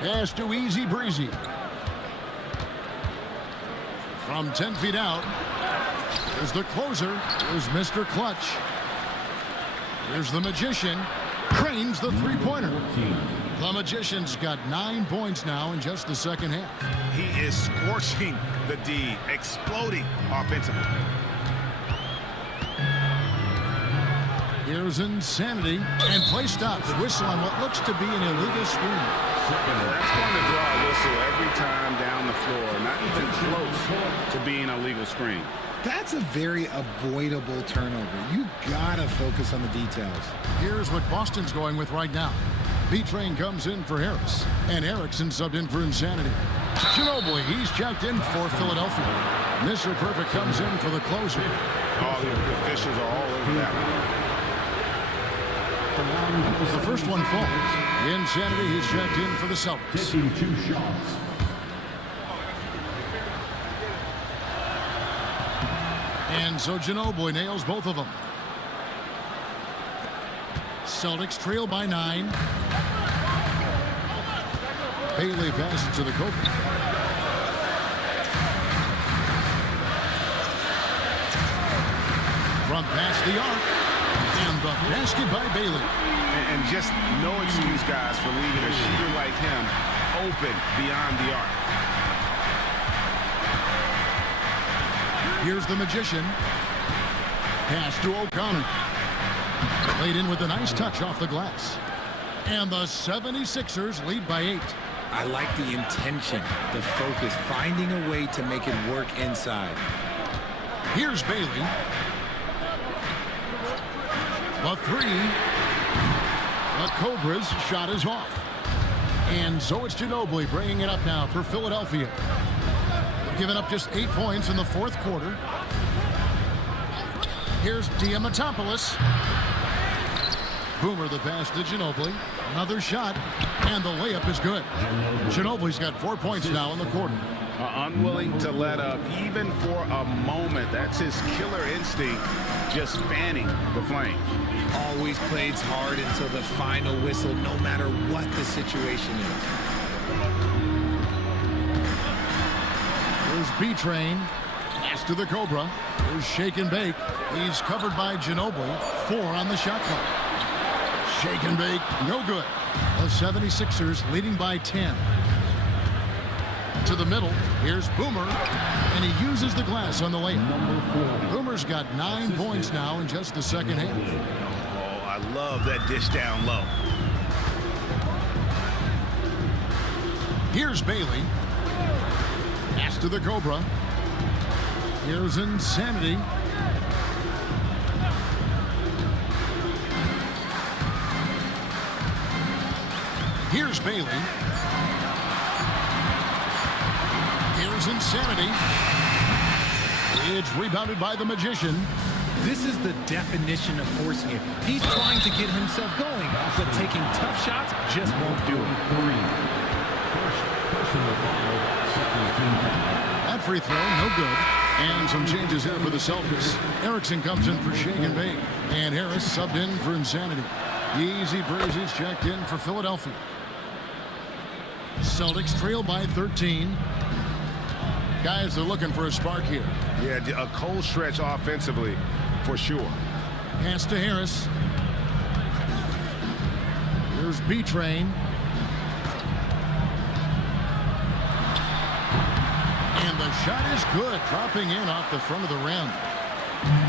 Pass to Easy Breezy. From 10 feet out. Here's the closer. Here's Mr. Clutch. Here's the Magician. Cranes the three-pointer. The Magician's got 9 points now in just the second half. He is scorching the D, exploding offensively. Here's Insanity, and play stops. Whistle on what looks to be an illegal screen. That's going to draw a whistle every time down the floor. Not even close to being a legal screen. That's a very avoidable turnover. You gotta focus on the details. Here's what Boston's going with right now. B-Train comes in for Harris, and Erickson subbed in for Insanity. Ginobili, he's checked in for Philadelphia. Mr. Perfect comes in for the closer. All the officials are all over that one. The first one falls. Insanity, he's checked in for the Celtics. Taking 2 shots. And so Ginobili nails both of them. Celtics trail by 9. Bailey passes to the Cobra. From past the arc. And the basket by Bailey. And just no excuse, guys, for leaving a shooter like him open beyond the arc. Here's the Magician. Pass to O'Connor. Played in with a nice touch off the glass. And the 76ers lead by 8. I like the intention, the focus, finding a way to make it work inside. Here's Bailey. The 3. The Cobras' shot is off. And so it's Ginobili bringing it up now for Philadelphia. They've given up just 8 points in the fourth quarter. Here's Diamantopoulos. Boomer the pass to Ginobili. Another shot. And the layup is good. Ginobili's got 4 points now in the quarter. Unwilling to let up even for a moment. That's his killer instinct, just fanning the flame. Always plays hard until the final whistle, no matter what the situation is. Here's B-Train. Pass to the Cobra. Here's Shake and Bake. He's covered by Ginobili. 4 on the shot clock. Shake and Bake, no good. The 76ers leading by 10. To the middle, here's Boomer, and he uses the glass on the layup. Boomer's got 9 points now in just the second half. Oh, I love that dish down low. Here's Bailey. Pass to the Cobra. Here's Insanity. Here's Bailey. Here's Insanity. It's rebounded by the Magician. This is the definition of forcing it. He's trying to get himself going, but taking tough shots just won't do it. That free throw, no good. And some changes here for the Celtics. Erickson comes in for Shake and Bake. And Harris subbed in for Insanity. Easy breezes checked in for Philadelphia. Celtics trail by 13. Guys, they're looking for a spark here. Yeah, a cold stretch offensively, for sure. Pass to Harris. Here's B-Train. And the shot is good, dropping in off the front of the rim.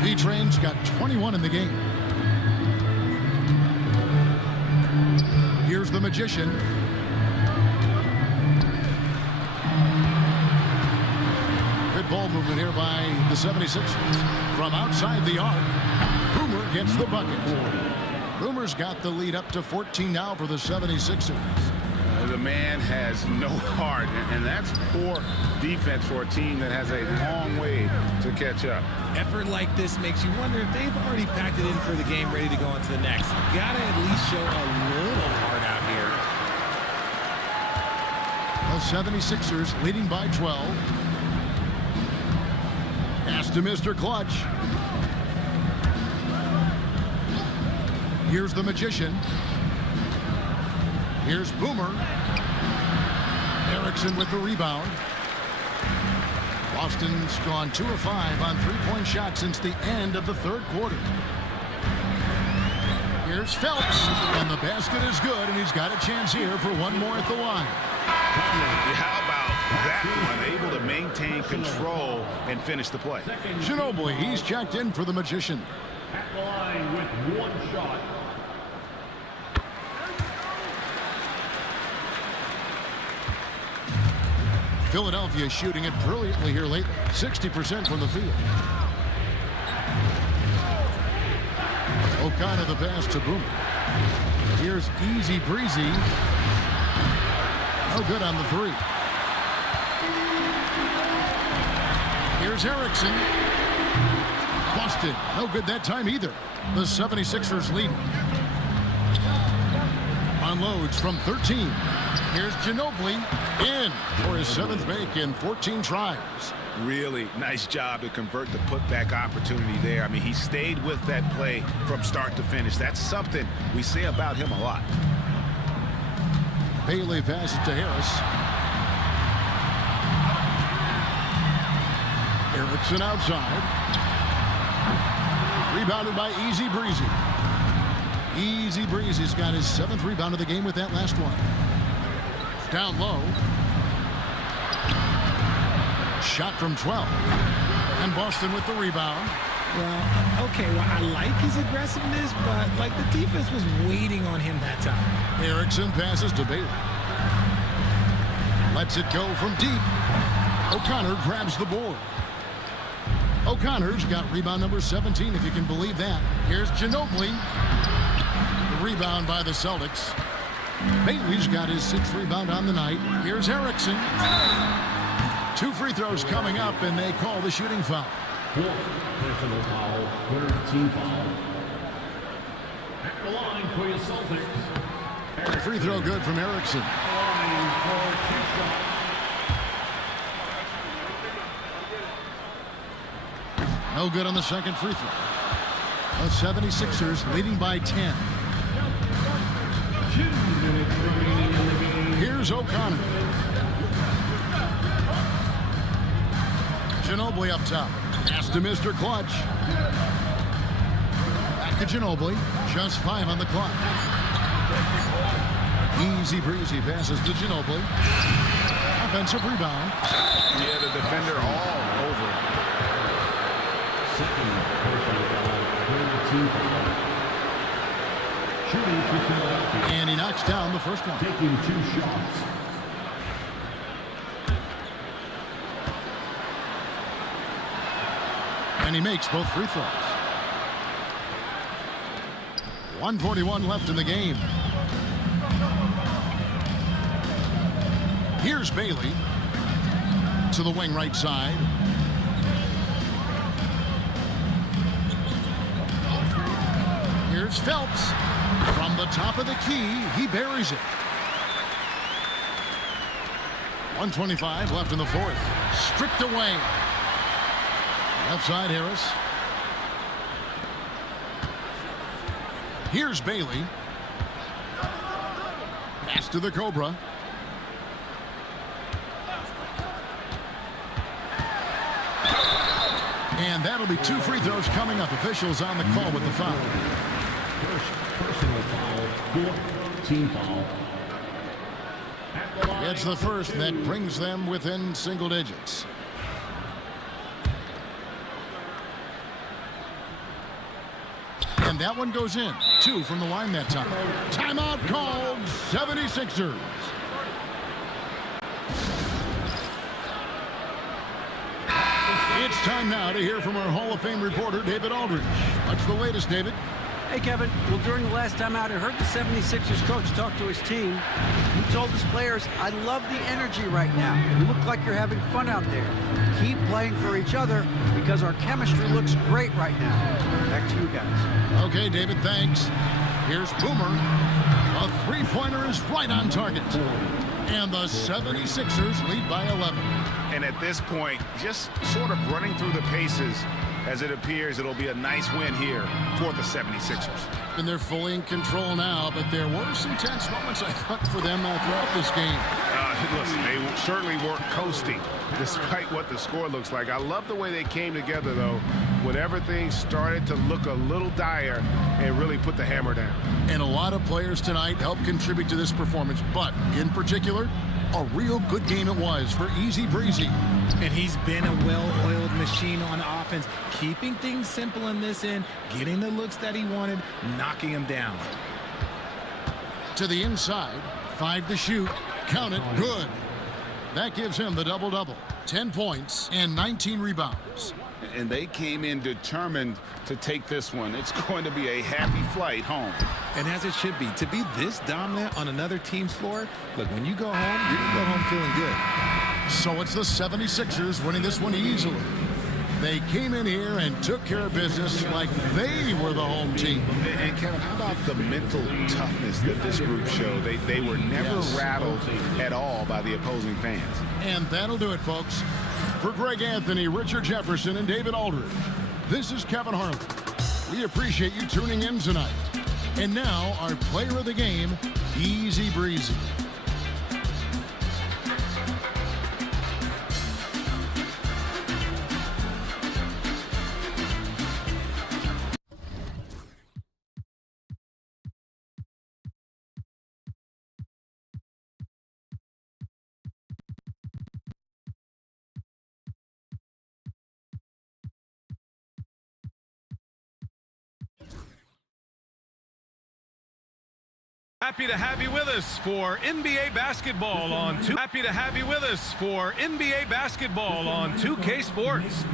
B-Train's got 21 in the game. Here's the Magician. Good ball movement here by the 76ers. From outside the arc, Boomer gets the bucket. Boomer's got the lead up to 14 now for the 76ers. The man has no heart, and that's poor defense for a team that has a long way to catch up. Effort like this makes you wonder if they've already packed it in for the game, ready to go on to the next. Gotta at least show a little heart out here. The 76ers leading by 12. Pass to Mr. Clutch. Here's the Magician. Here's Boomer. Erickson with the rebound. Boston's gone 2 of 5 on three-point shots since the end of the third quarter. Here's Phelps, and the basket is good, and he's got a chance here for one more at the line. How about that one? Able to maintain control and finish the play. Ginobili, he's checked in for the Magician. At the line with one shot. Philadelphia shooting it brilliantly here lately. 60% from the field. O'Connor the pass to Boomer. Here's Easy Breezy. No good on the three. Here's Erickson. Busted. No good that time either. The 76ers lead. Unloads from 13. Here's Ginobili in for his 7th make in 14 tries. Really nice job to convert the putback opportunity there. I mean, he stayed with that play from start to finish. That's something we say about him a lot. Bailey passes to Harris. Erickson outside. Rebounded by Easy Breezy. Easy Breezy's got his 7th rebound of the game with that last one. Down low. Shot from 12. And Boston with the rebound. Well, okay, well, I like his aggressiveness, but, like, the defense was waiting on him that time. Erickson passes to Bailey. Lets it go from deep. O'Connor grabs the board. O'Connor's got rebound number 17, if you can believe that. Here's Ginobili. The rebound by the Celtics. Bailey's got his 6th rebound on the night. Here's Erickson. 2 free throws coming up, and they call the shooting foul. 4th personal foul, 3rd team foul. At the line for your Celtics. Free throw good from Erickson. Line for 2 shots. No good on the second free throw. The 76ers leading by 10. 2 minutes remaining in the game. Here's O'Connor. Ginobili up top. Pass to Mr. Clutch. Back to Ginobili. Just 5 on the clock. Easy Breezy passes to Ginobili. Offensive rebound. Yeah, the defender all over it. 2nd personal foul, 3rd team foul. Shooting for Philadelphia. And he knocks down the first one. Taking 2 shots. And he makes both free throws. 1:41 left in the game. Here's Bailey to the wing right side. Here's Phelps. From the top of the key, he buries it. 1:25 left in the 4th. Stripped away. Left side, Harris. Here's Bailey. Pass to the Cobra. And that'll be 2 free throws coming up. Officials on the call with the foul. 1st personal foul, 4th team foul. At the line. It's the first that brings them within single digits. And that one goes in. 2 from the line that time. Timeout called. 76ers. It's time now to hear from our Hall of Fame reporter, David Aldridge. What's the latest, David? Hey, Kevin. Well, during the last time out, I heard the 76ers coach talk to his team. He told his players, I love the energy right now. You look like you're having fun out there. Keep playing for each other because our chemistry looks great right now. Back to you guys. Okay, David, thanks. Here's Boomer. A three-pointer is right on target. And the 76ers lead by 11. And at this point, just sort of running through the paces, as it appears it'll be a nice win here for the 76ers. And they're fully in control now, but there were some tense moments, I thought, for them throughout this game. Listen, they certainly weren't coasting, despite what the score looks like. I love the way they came together, though, whenever things started to look a little dire and really put the hammer down. And a lot of players tonight helped contribute to this performance, but in particular, a real good game it was for Easy Breezy. And he's been a well-oiled machine on offense, keeping things simple in this end, getting the looks that he wanted, knocking them down. To the inside, 5 to shoot, count it, good. That gives him the double-double, 10 points and 19 rebounds. And they came in determined to take this one. It's going to be a happy flight home. And as it should be, to be this dominant on another team's floor, look, when you go home, you're going to go home feeling good. So it's the 76ers winning this one easily. They came in here and took care of business like they were the home team. And Kevin, how about the mental toughness that this group showed? They were never rattled at all by the opposing fans. And that'll do it, folks. For Greg Anthony, Richard Jefferson, and David Aldridge, this is Kevin Harlan. We appreciate you tuning in tonight. And now, our player of the game, Easy Breezy. Happy to have you with us for NBA basketball on 2K Sports.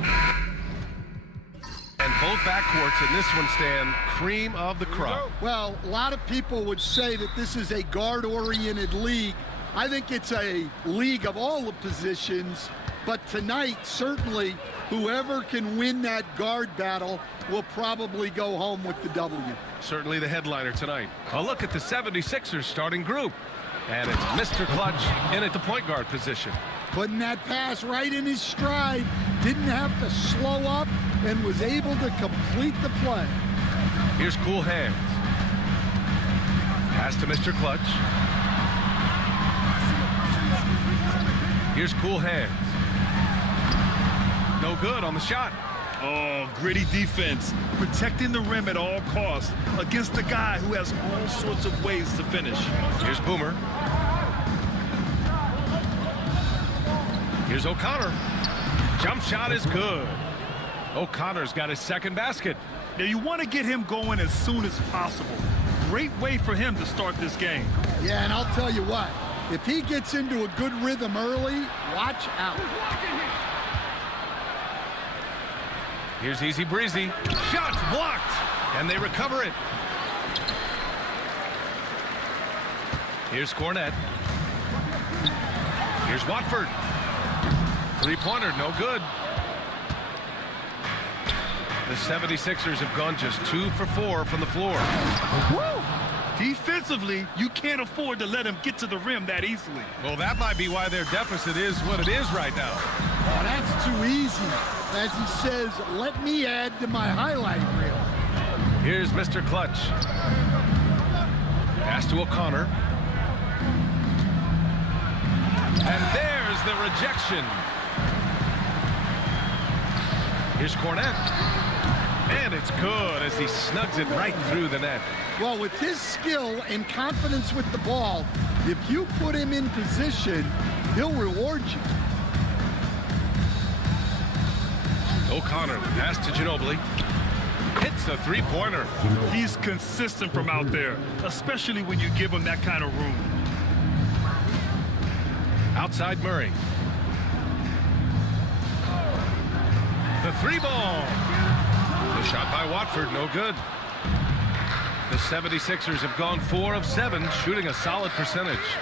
And both backcourts in this one stand cream of the crop. Well, a lot of people would say that this is a guard-oriented league. I think it's a league of all the positions, but tonight, certainly, whoever can win that guard battle will probably go home with the W. Certainly the headliner tonight. A look at the 76ers starting group. And it's Mr. Clutch in at the point guard position. Putting that pass right in his stride, didn't have to slow up, and was able to complete the play. Here's Cool Hands. Pass to Mr. Clutch. Here's Cool Hands. No good on the shot. Oh, gritty defense, protecting the rim at all costs against a guy who has all sorts of ways to finish. Here's Boomer. Here's O'Connor. Jump shot is good. O'Connor's got his second basket. Now you want to get him going as soon as possible. Great way for him to start this game. Yeah, and I'll tell you what, if he gets into a good rhythm early, watch out. Here's Easy Breezy. Shot blocked, and they recover it. Here's Cornette. Here's Watford. Three-pointer, no good. The 76ers have gone just 2 for 4 from the floor. Woo! Defensively, you can't afford to let him get to the rim that easily. Well, that might be why their deficit is what it is right now. Oh, that's too easy. As he says, let me add to my highlight reel. Here's Mr. Clutch. Pass to O'Connor. And there's the rejection. Here's Cornette. And it's good as he snugs it right through the net. Well, with his skill and confidence with the ball, if you put him in position, he'll reward you. O'Connor, pass to Ginobili. Hits a three-pointer. He's consistent from out there, especially when you give him that kind of room. Outside Murray. The three ball. The shot by Watford, no good. The 76ers have gone 4 of 7, shooting a solid percentage.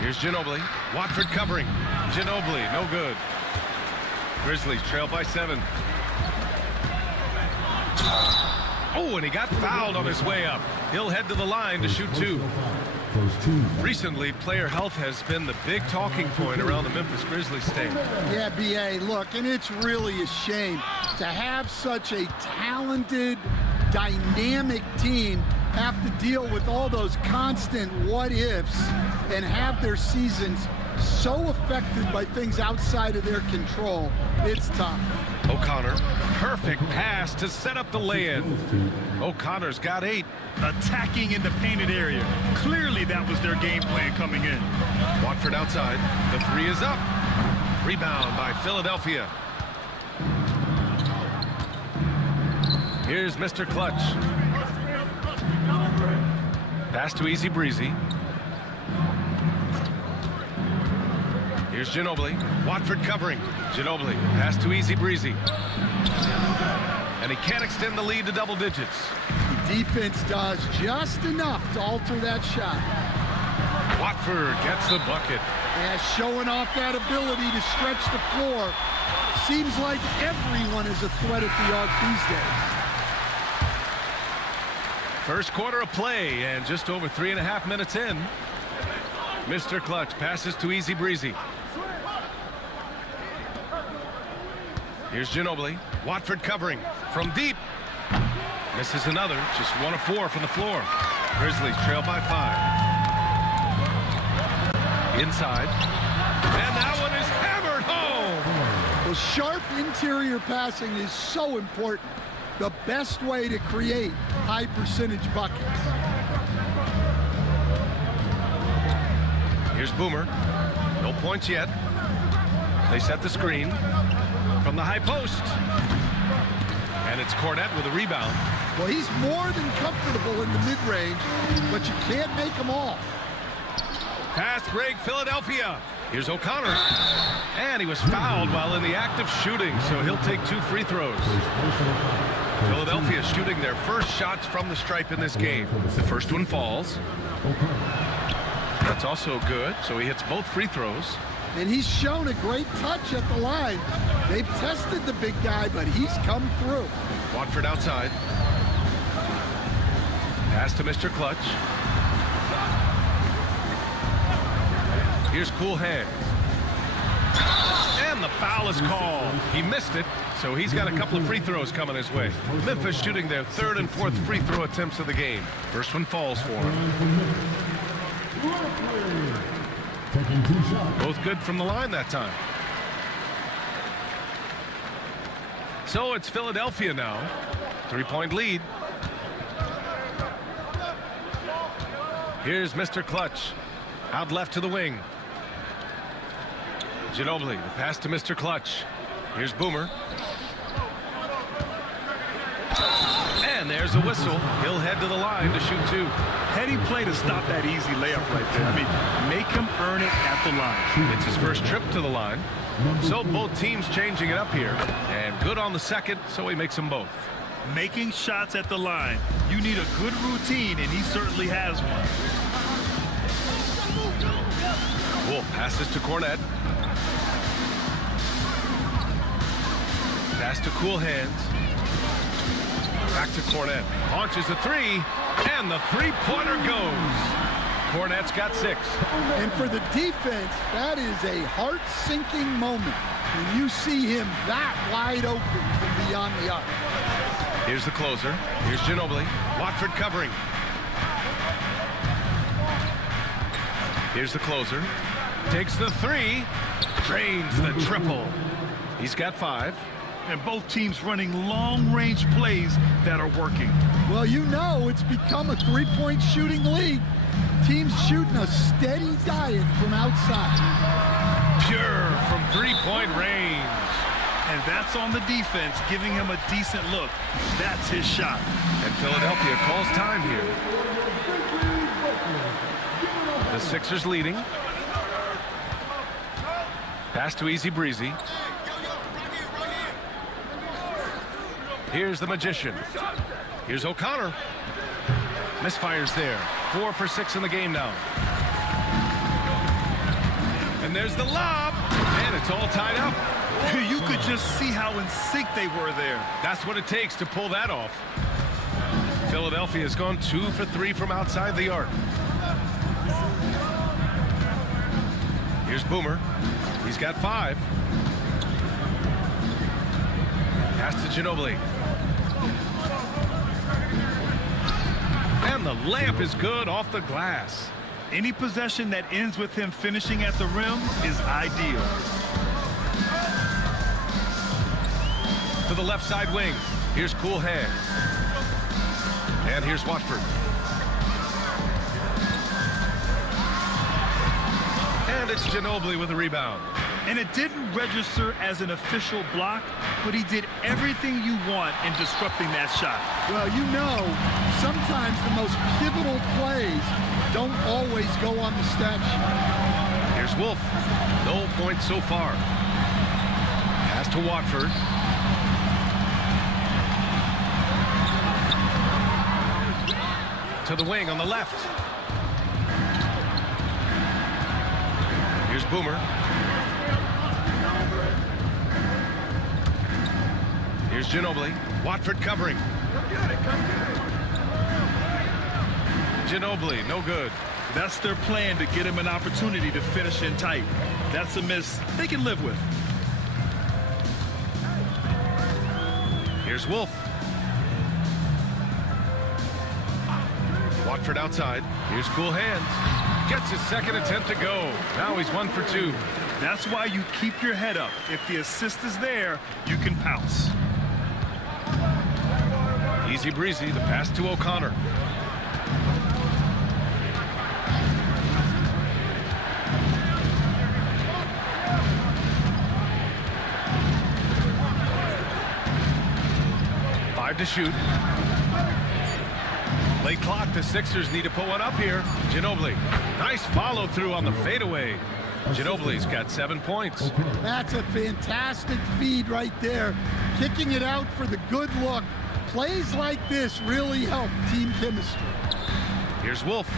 Here's Ginobili. Watford covering. Ginobili, no good. Grizzlies trail by 7. Oh, and he got fouled on his way up. He'll head to the line to shoot 2. Recently, player health has been the big talking point around the Memphis Grizzlies stadium. Yeah, B.A., look, and it's really a shame to have such a talented, dynamic team have to deal with all those constant what-ifs and have their seasons so affected by things outside of their control, it's tough. O'Connor, perfect pass to set up the lay-in. O'Connor's got 8. Attacking in the painted area. Clearly that was their game plan coming in. Watford outside. The 3 is up. Rebound by Philadelphia. Here's Mr. Clutch. Pass to Easy Breezy. Here's Ginobili. Watford covering. Ginobili. Pass to Easy Breezy. And he can't extend the lead to double digits. The defense does just enough to alter that shot. Watford gets the bucket. Yeah, showing off that ability to stretch the floor. Seems like everyone is a threat at the arc these days. First quarter of play and just over 3.5 minutes in. Mr. Clutch passes to Easy Breezy. Here's Ginobili. Watford covering from deep. Misses another. Just 1 of 4 from the floor. Grizzlies trail by 5. Inside. And that one is hammered home. Well, sharp interior passing is so important. The best way to create high percentage buckets. Here's Boomer. No points yet. They set the screen from the high post. And it's Cornette with a rebound. Well, he's more than comfortable in the mid-range, but you can't make them all. Fast break, Philadelphia. Here's O'Connor. And he was fouled while in the act of shooting, so he'll take 2 free throws. Philadelphia shooting their first shots from the stripe in this game. The first one falls. That's also good, so he hits both free throws. And he's shown a great touch at the line. They've tested the big guy, but he's come through. Watford outside. Pass to Mr. Clutch. Here's Cool Hands. And the foul is called. He missed it, so he's got a couple of free throws coming his way. Memphis shooting their 3rd and 4th free throw attempts of the game. First one falls for him. Both good from the line that time. So it's Philadelphia now. 3-point lead. Here's Mr. Clutch. Out left to the wing. Ginobili, the pass to Mr. Clutch. Here's Boomer. And there's a whistle. He'll head to the line to shoot 2. Heady play to stop that easy layup right there. I mean, make him earn it at the line. It's his first trip to the line. So both teams changing it up here. And good on the second, so he makes them both. Making shots at the line. You need a good routine, and he certainly has one. Wolf passes to Cornette. Pass to Cool Hands. Back to Cornette. Launches a 3, and the three-pointer goes. Cornette's got 6. And for the defense, that is a heart-sinking moment when you see him that wide open from beyond the arc. Here's the closer. Here's Ginobili. Watford covering. Here's the closer. Takes the 3. Drains the triple. He's got 5. And both teams running long-range plays that are working. Well, you know it's become a three-point shooting league. Teams shooting a steady diet from outside. Pure from three-point range. And that's on the defense, giving him a decent look. That's his shot. And Philadelphia calls time here. The Sixers leading. Pass to Easy Breezy. Here's the Magician. Here's O'Connor. Misfires there. 4 for 6 in the game now. And there's the lob. And it's all tied up. You could just see how in sync they were there. That's what it takes to pull that off. Philadelphia has gone 2 for 3 from outside the arc. Here's Boomer. He's got 5. Pass to Ginobili. And the layup is good off the glass. Any possession that ends with him finishing at the rim is ideal. To the left side wing. Here's Cool Hand. And here's Watford. And it's Ginobili with a rebound. And it didn't register as an official block, but he did everything you want in disrupting that shot. Well, you know, sometimes the most pivotal plays don't always go on the stat sheet. Here's Wolf. No points so far. Pass to Watford. To the wing on the left. Here's Boomer. Here's Ginobili. Watford covering. Ginobili, no good. That's their plan, to get him an opportunity to finish in tight. That's a miss they can live with. Here's Wolf. Watford outside. Here's Cool Hands. Gets his second attempt to go. Now he's 1 for 2. That's why you keep your head up. If the assist is there, you can pounce. Easy breezy, the pass to O'Connor. To shoot. Late clock, the Sixers need to put one up here. Ginobili, nice follow through on the fadeaway. Ginobili's got 7 points. That's a fantastic feed right there. Kicking it out for the good look. Plays like this really help team chemistry. Here's Wolf.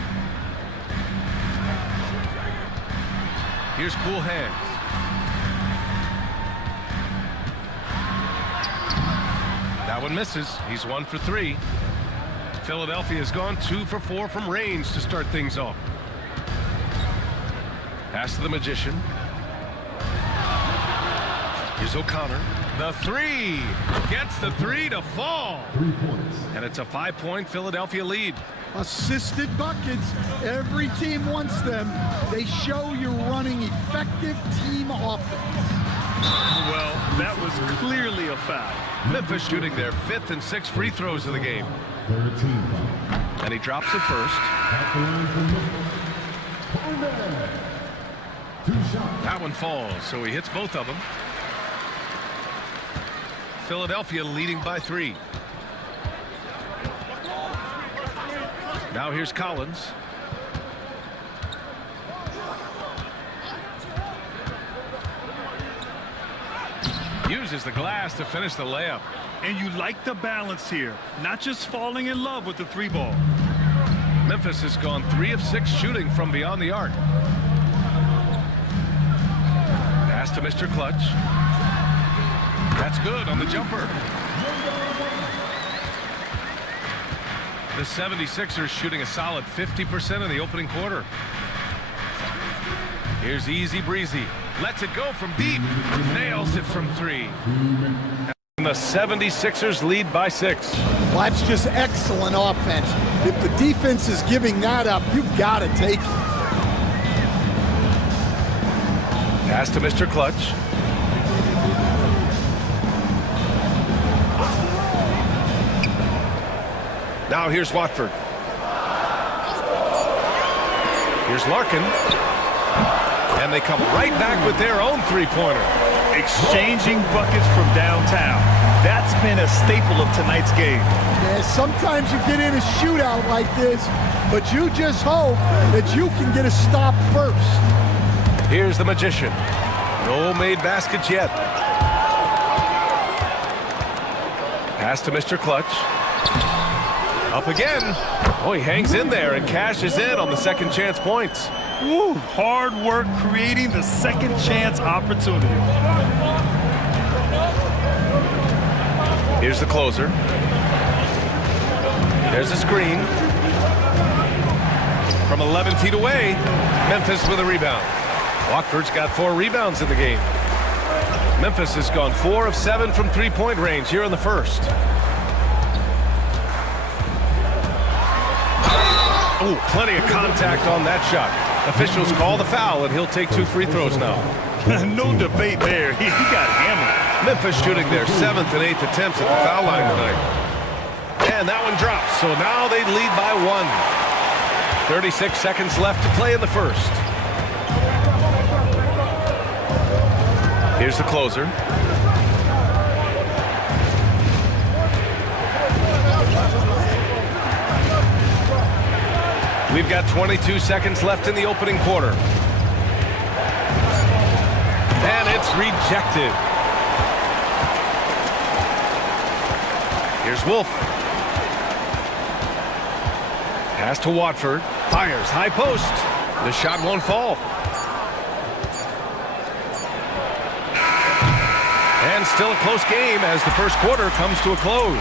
Here's Cool Hands. That one misses. He's 1 for 3. Philadelphia's gone 2 for 4 from range to start things off. Pass to the Magician. Here's O'Connor. The 3. Gets the 3 to fall. 3 points. And it's a 5-point Philadelphia lead. Assisted buckets. Every team wants them. They show you're running effective team offense. Well, that was clearly a foul. Memphis shooting their 5th and 6th free throws of the game. 13. And he drops it first. That one falls, so he hits both of them. Philadelphia leading by 3. Now here's Collins. Uses the glass to finish the layup. And you like the balance here, not just falling in love with the 3 ball. Memphis has gone 3 of 6 shooting from beyond the arc. Pass to Mr. Clutch. That's good on the jumper. The 76ers shooting a solid 50% in the opening quarter. Here's Easy Breezy. Lets it go from deep. Nails it from 3. And the 76ers lead by 6. Well, that's just excellent offense. If the defense is giving that up, you've got to take it. Pass to Mr. Clutch. Now here's Watford. Here's Larkin. And they come right back with their own 3-pointer. Exchanging buckets from downtown. That's been a staple of tonight's game. Yeah, sometimes you get in a shootout like this, but you just hope that you can get a stop first. Here's the Magician. No made baskets yet. Pass to Mr. Clutch. Up again. Oh, he hangs in there and cashes in on the second chance points. Woo, hard work creating the second chance opportunity. Here's the closer. There's a screen. From 11 feet away, Memphis with a rebound. Watford's got 4 rebounds in the game. Memphis has gone 4 of 7 from 3-point range here in the first. Oh, plenty of contact on that shot. Officials call the foul, and he'll take 2 free throws now. No debate there. He got hammered. Memphis shooting their 7th and 8th attempts at the foul line tonight. And that one drops, so now they lead by 1. 36 seconds left to play in the first. Here's the closer. We've got 22 seconds left in the opening quarter. And it's rejected. Here's Wolf. Pass to Watford. Fires, high post. The shot won't fall. And still a close game as the first quarter comes to a close.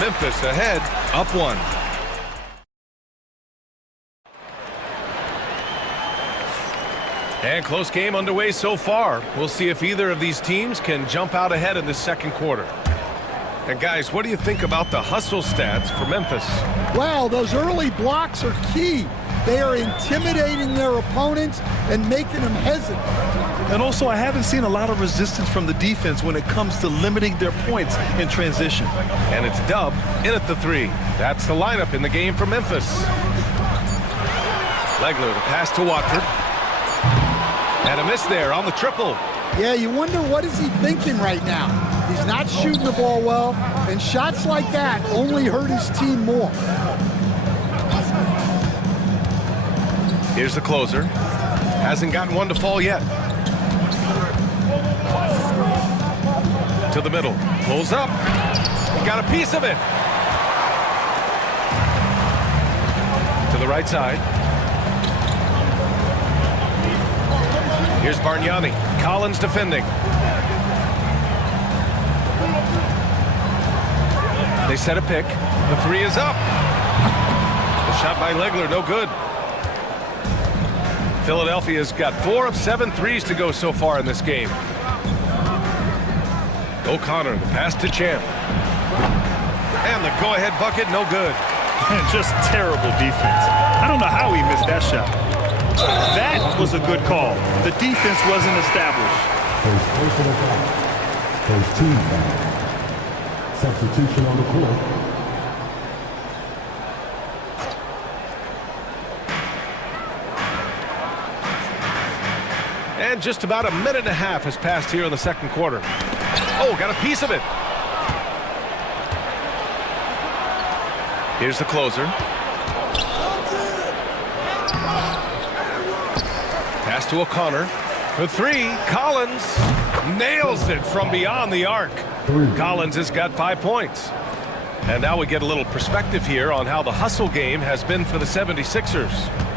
Memphis ahead, up 1. And close game underway so far. We'll see if either of these teams can jump out ahead in the second quarter. And guys, what do you think about the hustle stats for Memphis? Well, those early blocks are key. They are intimidating their opponents and making them hesitant. And also, I haven't seen a lot of resistance from the defense when it comes to limiting their points in transition. And it's Dub in at the 3. That's the lineup in the game for Memphis. Legler, the pass to Watford. And a miss there on the triple. Yeah, you wonder what is he thinking right now. He's not shooting the ball well, and shots like that only hurt his team more. Here's the closer. Hasn't gotten one to fall yet. To the middle. Pulls up. Got a piece of it. To the right side. Here's Bargnani. Collins defending. They set a pick. The 3 is up. The shot by Legler, no good. Philadelphia's got 4 of 7 threes to go so far in this game. O'Connor, the pass to Champ. And the go-ahead bucket, no good. Just terrible defense. I don't know how he missed that shot. That was a good call. The defense wasn't established. First personal foul. First team foul. Substitution on the court. And just about a minute and a half has passed here in the second quarter. Oh, got a piece of it. Here's the closer. Pass to O'Connor. For 3, Collins nails it from beyond the arc. Collins has got 5 points. And now we get a little perspective here on how the hustle game has been for the 76ers.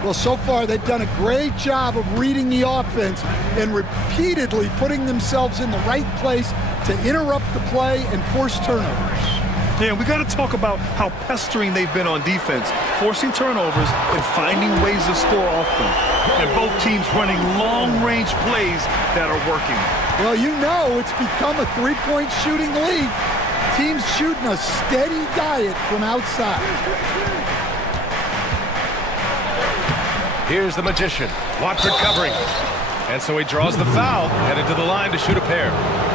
Well, so far they've done a great job of reading the offense and repeatedly putting themselves in the right place to interrupt the play and force turnovers. Yeah, we got to talk about how pestering they've been on defense, forcing turnovers and finding ways to score off them. And both teams running long-range plays that are working. Well, you know it's become a three-point shooting league. Teams shooting a steady diet from outside. Here's the magician. Watford covering. And so he draws the foul, headed to the line to shoot a pair.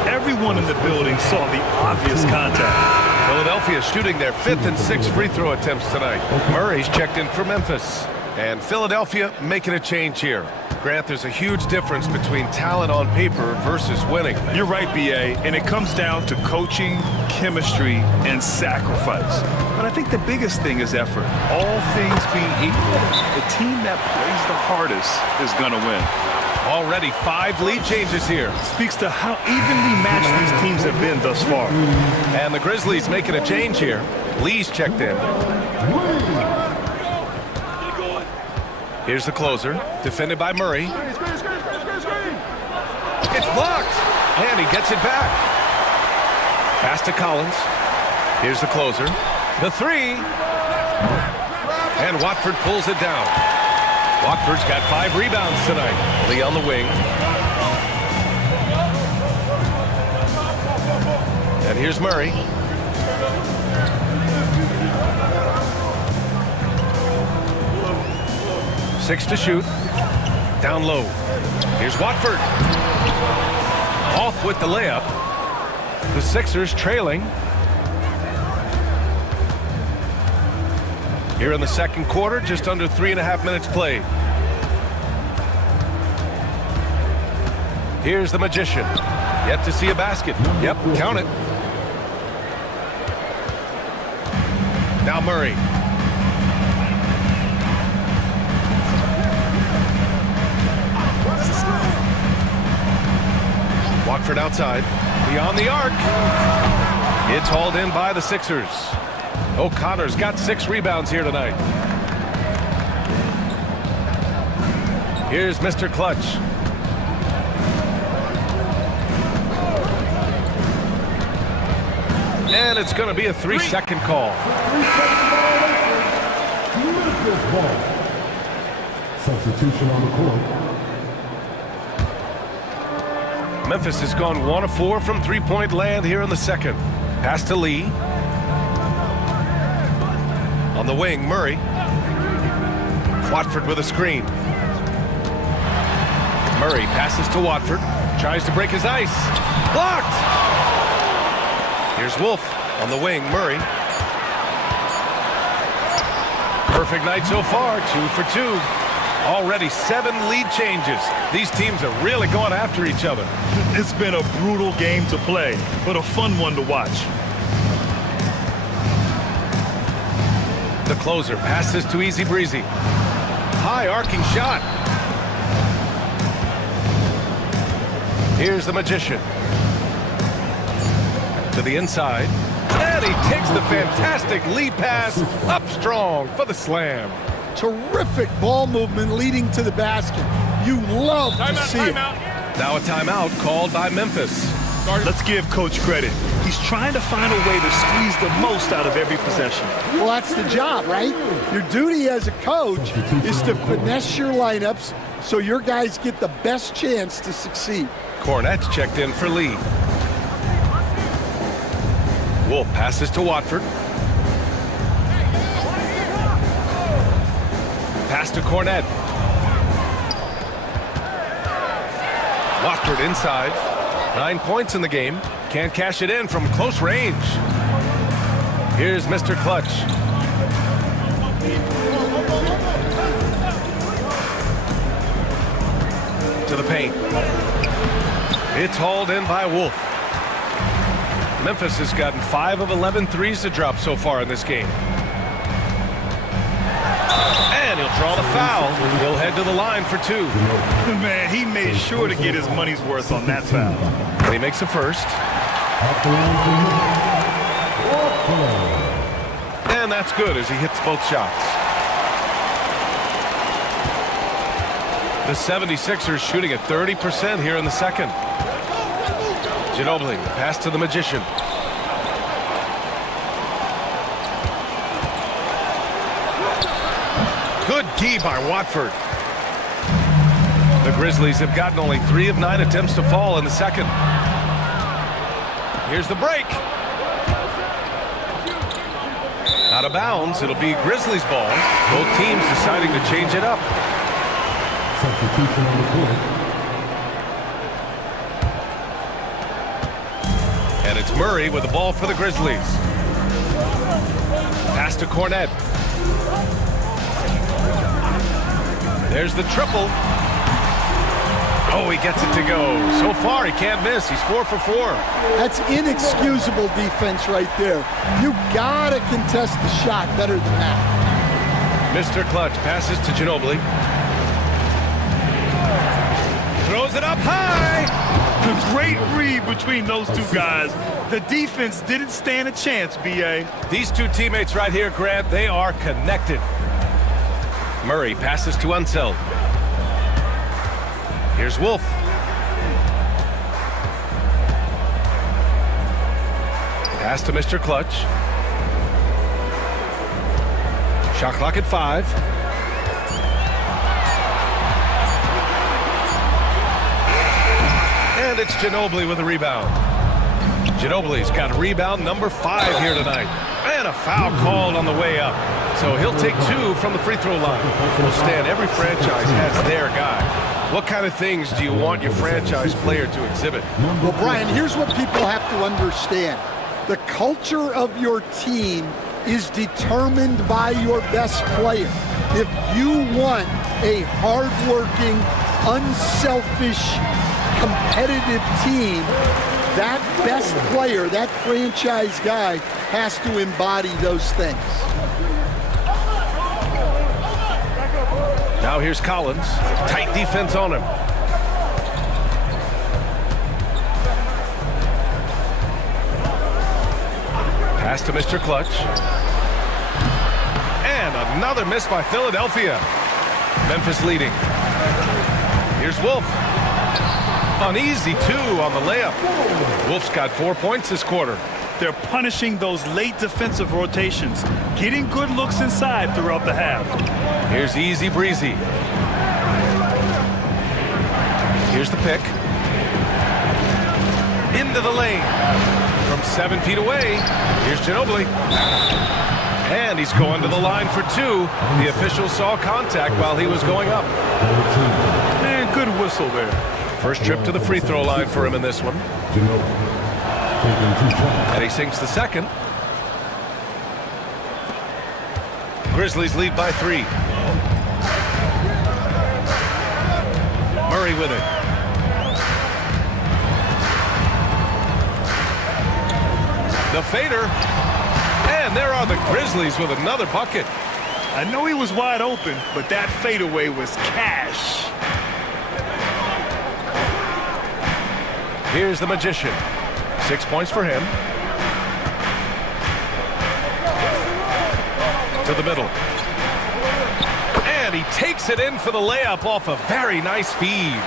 Everyone in the building saw the obvious contact. Philadelphia shooting their 5th and 6th free throw attempts tonight. Murray's checked in for Memphis. And Philadelphia making a change here. Grant, there's a huge difference between talent on paper versus winning. You're right, B.A., and it comes down to coaching, chemistry, and sacrifice. But I think the biggest thing is effort. All things being equal, the team that plays the hardest is going to win. Already 5 lead changes here. Speaks to how evenly matched these teams have been thus far. And the Grizzlies making a change here. Lee's checked in. Here's the closer, defended by Murray. It's blocked, and he gets it back. Pass to Collins. Here's the closer. The 3. And Watford pulls it down. Watford's got 5 rebounds tonight. Lee on the wing. And here's Murray. 6 to shoot. Down low. Here's Watford. Off with the layup. The Sixers trailing. Here in the second quarter, just under 3.5 minutes played. Here's the Magician. Yet to see a basket. Yep, count it. Now Murray. Watford outside. Beyond the arc. It's hauled in by the Sixers. O'Connor's got 6 rebounds here tonight. Here's Mr. Clutch. And it's going to be a 3-second call. Substitution on the court. Memphis has gone 1 of 4 from three-point land here in the second. Pass to Lee. On the wing, Murray. Watford with a screen. Murray passes to Watford. Tries to break his ice. Blocked! Here's Wolf on the wing, Murray. Perfect night so far, 2 for 2. Already 7 lead changes. These teams are really going after each other. It's been a brutal game to play, but a fun one to watch. The closer passes to Easy Breezy. High arcing shot. Here's the Magician. To the inside. And he takes the fantastic lead pass up strong for the slam. Terrific ball movement leading to the basket. You love to see it. Now a timeout called by Memphis. Let's give Coach credit. He's trying to find a way to squeeze the most out of every possession. Well, that's the job, right? Your duty as a coach is to finesse your lineups so your guys get the best chance to succeed. Cornette's checked in for Lee. Wolf passes to Watford. Pass to Cornette. Watford inside. 9 points in the game. Can't cash it in from close range. Here's Mr. Clutch. To the paint. It's hauled in by Wolf. Memphis has gotten 5 of 11 threes to drop so far in this game. And he'll draw the foul. He'll head to the line for 2. Man, he made sure to get his money's worth on that foul. And he makes a first. And that's good as he hits both shots. The 76ers shooting at 30% here in the second. Ginobili, pass to the Magician. Good key by Watford. The Grizzlies have gotten only 3 of 9 attempts to fall in the second. Here's the break. Out of bounds, it'll be Grizzlies ball. Both teams deciding to change it up. Substitution on the court. And it's Murray with the ball for the Grizzlies. Pass to Cornette. There's the triple. Oh, he gets it to go. So far, he can't miss. He's 4 for 4. That's inexcusable defense right there. You gotta contest the shot better than that. Mr. Clutch passes to Ginobili. Throws it up high. A great read between those two guys. The defense didn't stand a chance, B.A. These two teammates right here, Grant, they are connected. Murray passes to Unseld. Here's Wolf. Pass to Mr. Clutch. Shot clock at 5. And it's Ginobili with a rebound. Ginobili's got rebound number 5 here tonight. And a foul called on the way up. So he'll take 2 from the free throw line. Well, Stan, every franchise has their guy. What kind of things do you want your franchise player to exhibit? Well, Brian, here's what people have to understand. The culture of your team is determined by your best player. If you want a hardworking, unselfish, competitive team, that best player, that franchise guy, has to embody those things. Now here's Collins. Tight defense on him. Pass to Mr. Clutch. And another miss by Philadelphia. Memphis leading. Here's Wolf. An easy 2 on the layup. Wolf's got 4 points this quarter. They're punishing those late defensive rotations, getting good looks inside throughout the half. Here's Easy Breezy. Here's the pick. Into the lane. From 7 feet away, here's Ginobili. And he's going to the line for 2. The official saw contact while he was going up. And good whistle there. First trip to the free throw line for him in this one. And he sinks the second. Grizzlies lead by 3. Murray with it. The fader. And there are the Grizzlies with another bucket. I know he was wide open, but that fadeaway was cash. Here's the Magician. 6 points for him. To the middle. And he takes it in for the layup off a very nice feed.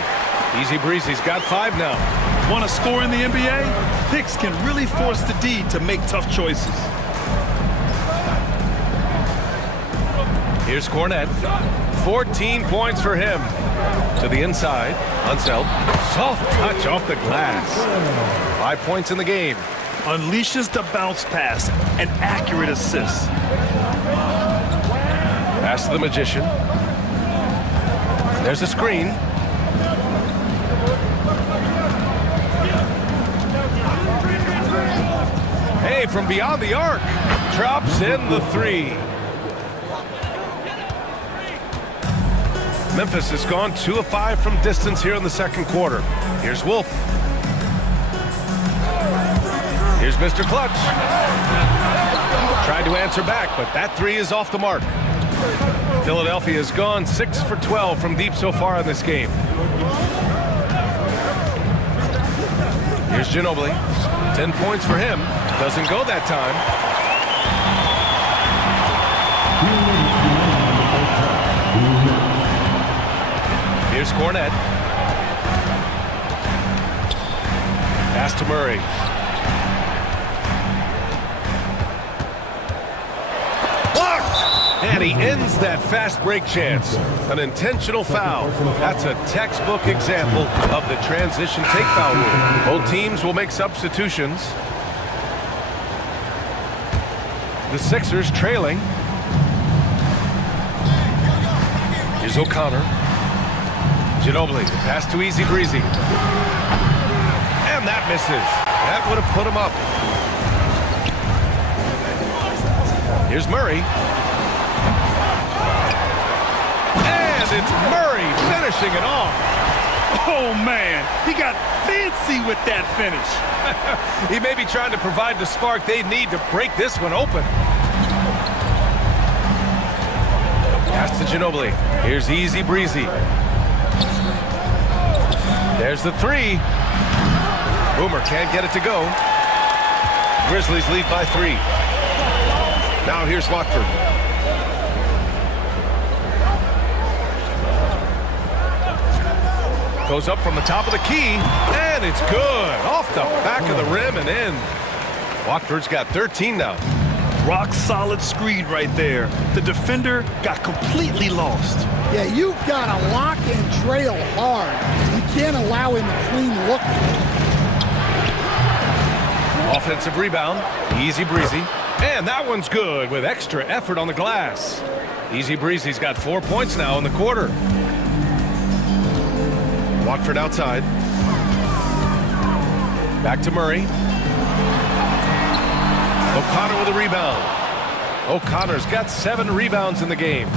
Easy Breezy's got 5 now. Want to score in the NBA? Picks can really force the D to make tough choices. Here's Cornette. 14 points for him. To the inside. Unseld. Soft touch off the glass. 5 points in the game. Unleashes the bounce pass. An accurate assist. Pass to the Magician. There's a screen. Hey, from beyond the arc. Drops in the 3. Memphis has gone 2 of 5 from distance here in the second quarter. Here's Wolf. Here's Mr. Clutch. Tried to answer back, but that 3 is off the mark. Philadelphia has gone 6 for 12 from deep so far in this game. Here's Ginobili. 10 points for him. Doesn't go that time. Here's Cornette. Pass to Murray. Blocked! And he ends that fast break chance. An intentional foul. That's a textbook example of the transition take foul rule. Both teams will make substitutions. The Sixers trailing. Here's O'Connor. Ginobili, pass to Easy Breezy. And that misses. That would have put him up. Here's Murray. And it's Murray finishing it off. Oh, man. He got fancy with that finish. He may be trying to provide the spark they need to break this one open. Pass to Ginobili. Here's Easy Breezy. There's the 3. Boomer can't get it to go. Grizzlies lead by 3. Now here's Watford. Goes up from the top of the key, and it's good. Off the back of the rim and in. Watford's got 13 now. Rock solid screen right there. The defender got completely lost. Yeah, you've got to lock and trail hard. You can't allow him a clean look. Offensive rebound. Easy breezy. And that one's good with extra effort on the glass. Easy breezy's got 4 points now in the quarter. Watford outside. Back to Murray. O'Connor with a rebound. O'Connor's got 7 rebounds in the game.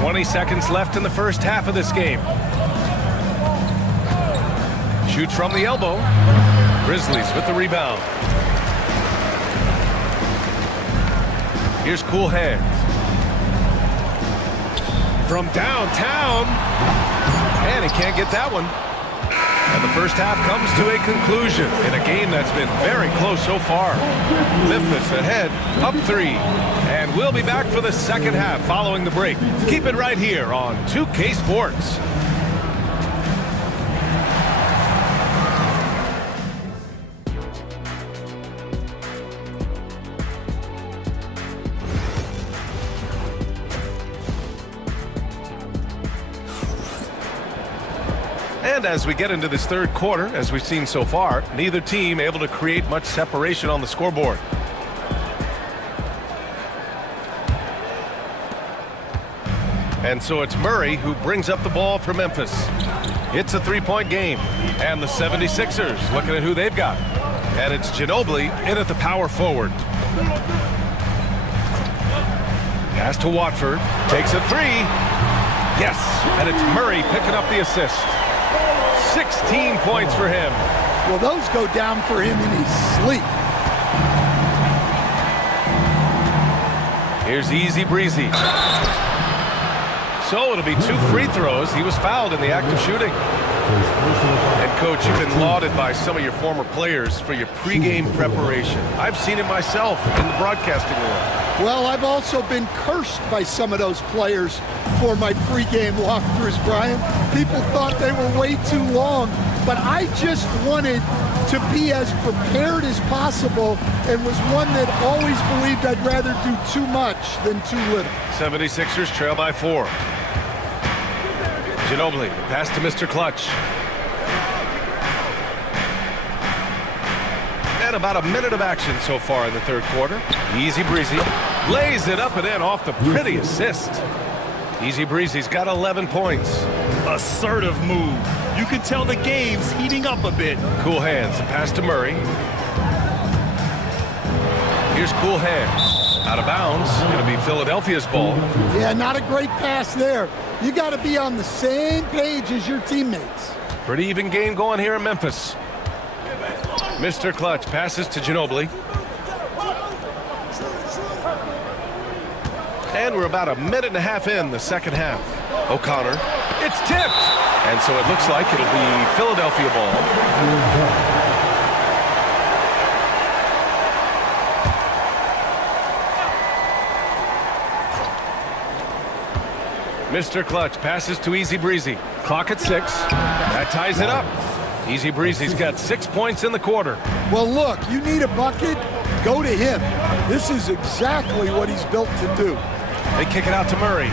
20 seconds left in the first half of this game. Shoots from the elbow. Grizzlies with the rebound. Here's Cool Hands. From downtown. And he can't get that one. And the first half comes to a conclusion in a game that's been very close so far. Memphis ahead, up 3. And we'll be back for the second half following the break. Keep it right here on 2K Sports. And as we get into this third quarter, as we've seen so far, neither team able to create much separation on the scoreboard. And so it's Murray who brings up the ball for Memphis. It's a 3-point game. And the 76ers looking at who they've got. And it's Ginobili in at the power forward. Pass to Watford. Takes a 3. Yes. And it's Murray picking up the assist. 16 points for him. Well, those go down for him in his sleep. Here's Easy Breezy. So it'll be 2 free throws. He was fouled in the act of shooting. And Coach, you've been lauded by some of your former players for your pregame preparation. I've seen it myself in the broadcasting world. Well, I've also been cursed by some of those players for my pregame walkthroughs, Brian. People thought they were way too long, but I just wanted to be as prepared as possible and was one that always believed I'd rather do too much than too little. 76ers trail by 4. Ginobili, pass to Mr. Clutch. And about a minute of action so far in the third quarter. Easy Breezy lays it up and in off the pretty assist. Easy Breezy's got 11 points. Assertive move. You can tell the game's heating up a bit. Cool Hands, the pass to Murray. Here's Cool Hands. Out of bounds. Going to be Philadelphia's ball. Yeah, not a great pass there. You got to be on the same page as your teammates. Pretty even game going here in Memphis. Mr. Clutch passes to Ginobili. And we're about a minute and a half in the second half. O'Connor. It's tipped. And so it looks like it'll be Philadelphia ball. Mr. Clutch passes to Easy Breezy. Clock at 6. That ties it up. Easy Breezy's got 6 points in the quarter. Well, look, you need a bucket, go to him. This is exactly what he's built to do. They kick it out to Murray.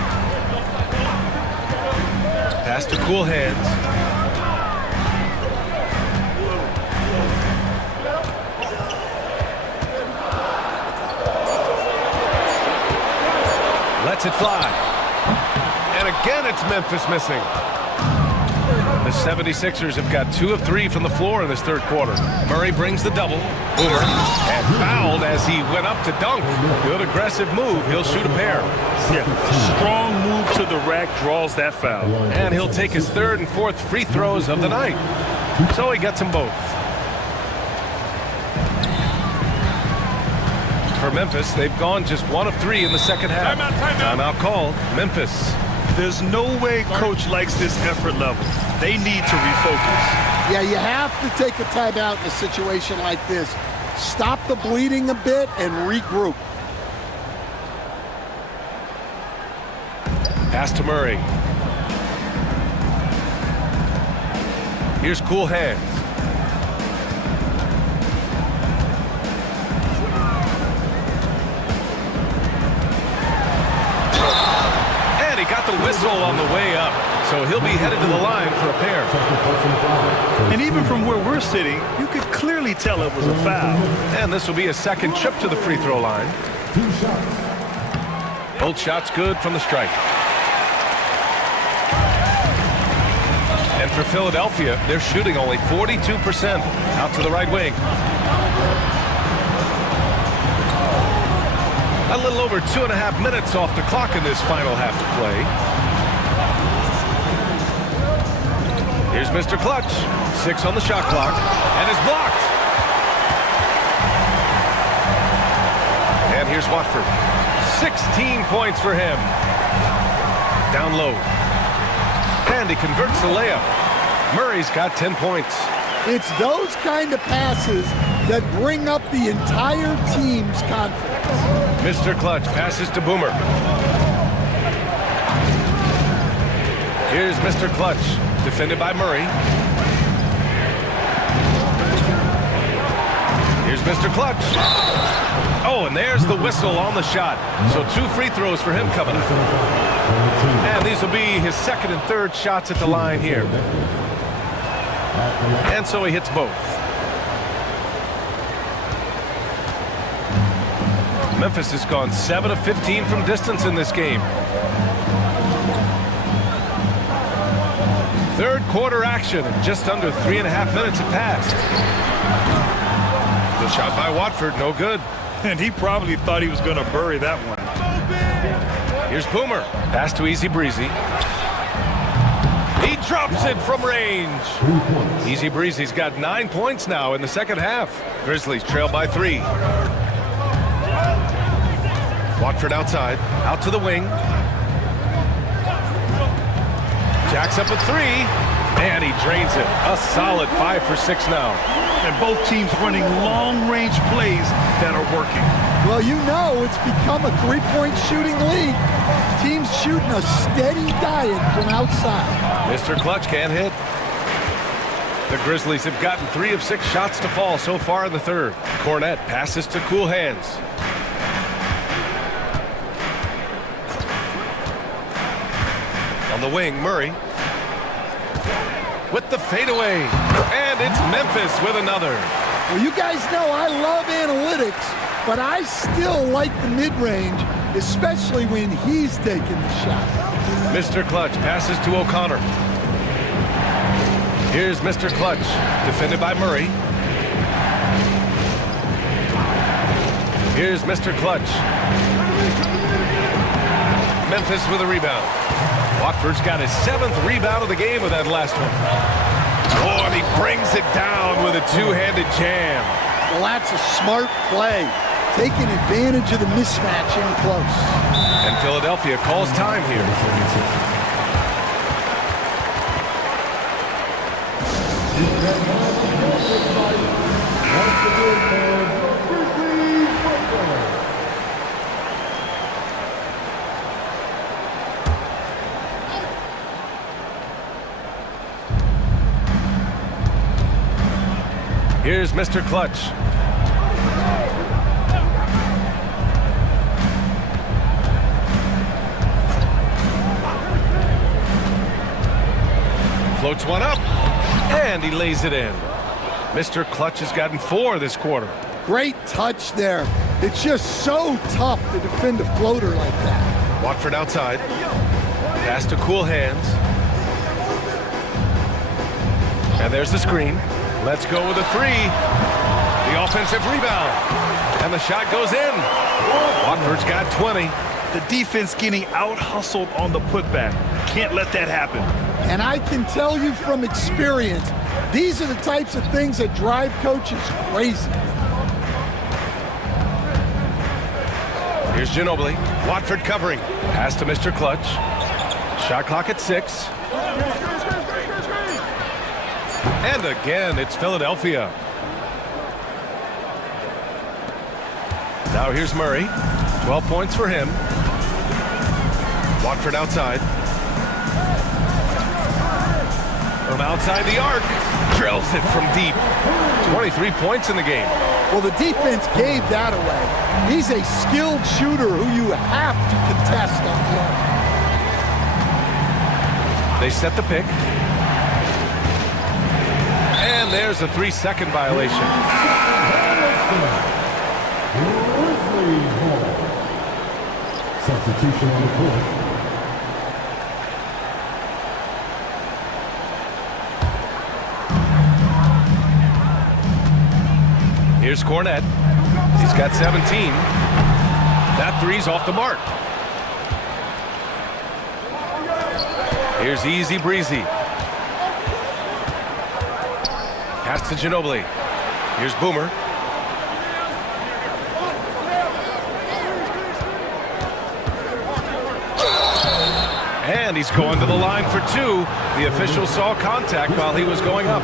Pass to Cool Hands. Lets it fly. And again, it's Memphis missing. The 76ers have got 2 of 3 from the floor in this third quarter. Murray brings the double. Boomer. And fouled as he went up to dunk. Good aggressive move. He'll shoot a pair. Yeah, strong move to the rack draws that foul. And he'll take his 3rd and 4th free throws of the night. So he gets them both. For Memphis, they've gone just 1 of 3 in the second half. Timeout called. Memphis. There's no way Coach likes this effort level. They need to refocus. Yeah, you have to take a timeout in a situation like this. Stop the bleeding a bit and regroup. Pass to Murray. Here's Cool Hands. And he got the whistle on the way up. so he'll be headed to the line for a pair. And even from where we're sitting, you could clearly tell it was a foul. And this will be a second trip to the free throw line. Both shots good from the stripe. And for Philadelphia, they're shooting only 42% out to the right wing. A little over 2.5 minutes off the clock in this final half of play. Here's Mr. Clutch. 6 on the shot clock, and is blocked. And here's Watford. 16 points for him. Down low. And he converts the layup. Murray's got 10 points. It's those kind of passes that bring up the entire team's confidence. Mr. Clutch passes to Boomer. Here's Mr. Clutch, defended by Murray. Here's Mr. Clutch. Oh, and there's the whistle on the shot. So 2 free throws for him coming up. And these will be his second and third shots at the line here. And so he hits both. Memphis has gone 7 of 15 from distance in this game. Third quarter action, and just under 3.5 minutes have passed. The shot by Watford, no good. And he probably thought he was going to bury that one. Here's Boomer. Pass to Easy Breezy. He drops it from range. Easy Breezy's got 9 points now in the second half. Grizzlies trail by 3. Watford outside. Out to the wing. Jacks up a 3. And he drains it. A solid 5 for 6 now. And both teams running long-range plays that are working. Well, you know it's become a three-point shooting league. Teams shooting a steady diet from outside. Mr. Clutch can't hit. The Grizzlies have gotten 3 of 6 shots to fall so far in the third. Cornette passes to Cool Hands. On the wing, Murray. With the fadeaway. And it's Memphis with another. Well, you guys know I love analytics, but I still like the mid-range, especially when he's taking the shot. Mr. Clutch passes to O'Connor. Here's Mr. Clutch, defended by Murray. Here's Mr. Clutch. Memphis with a rebound. Watford's got his 7th rebound of the game with that last one. Oh, and he brings it down with a 2-handed jam. Well, that's a smart play, taking advantage of the mismatch in close. And Philadelphia calls time here. Here's Mr. Clutch. Floats one up, and he lays it in. Mr. Clutch has gotten 4 this quarter. Great touch there. It's just so tough to defend a floater like that. Watford outside. Pass to Cool Hands. And there's the screen. Let's go with a 3. The offensive rebound. And the shot goes in. Watford's got 20. The defense getting out-hustled on the putback. Can't let that happen. And I can tell you from experience, these are the types of things that drive coaches crazy. Here's Ginobili. Watford covering. Pass to Mr. Clutch. Shot clock at 6. And again, it's Philadelphia. Now here's Murray. 12 points for him. Watford outside. From outside the arc. Drills it from deep. 23 points in the game. Well, the defense gave that away. He's a skilled shooter who you have to contest on the arc. They set the pick. And there's a 3-second violation. Substitution on the court. Here's Cornette. He's got 17. That three's off the mark. Here's Easy Breezy. Pass to Ginobili. Here's Boomer. And he's going to the line for two. The official saw contact while he was going up.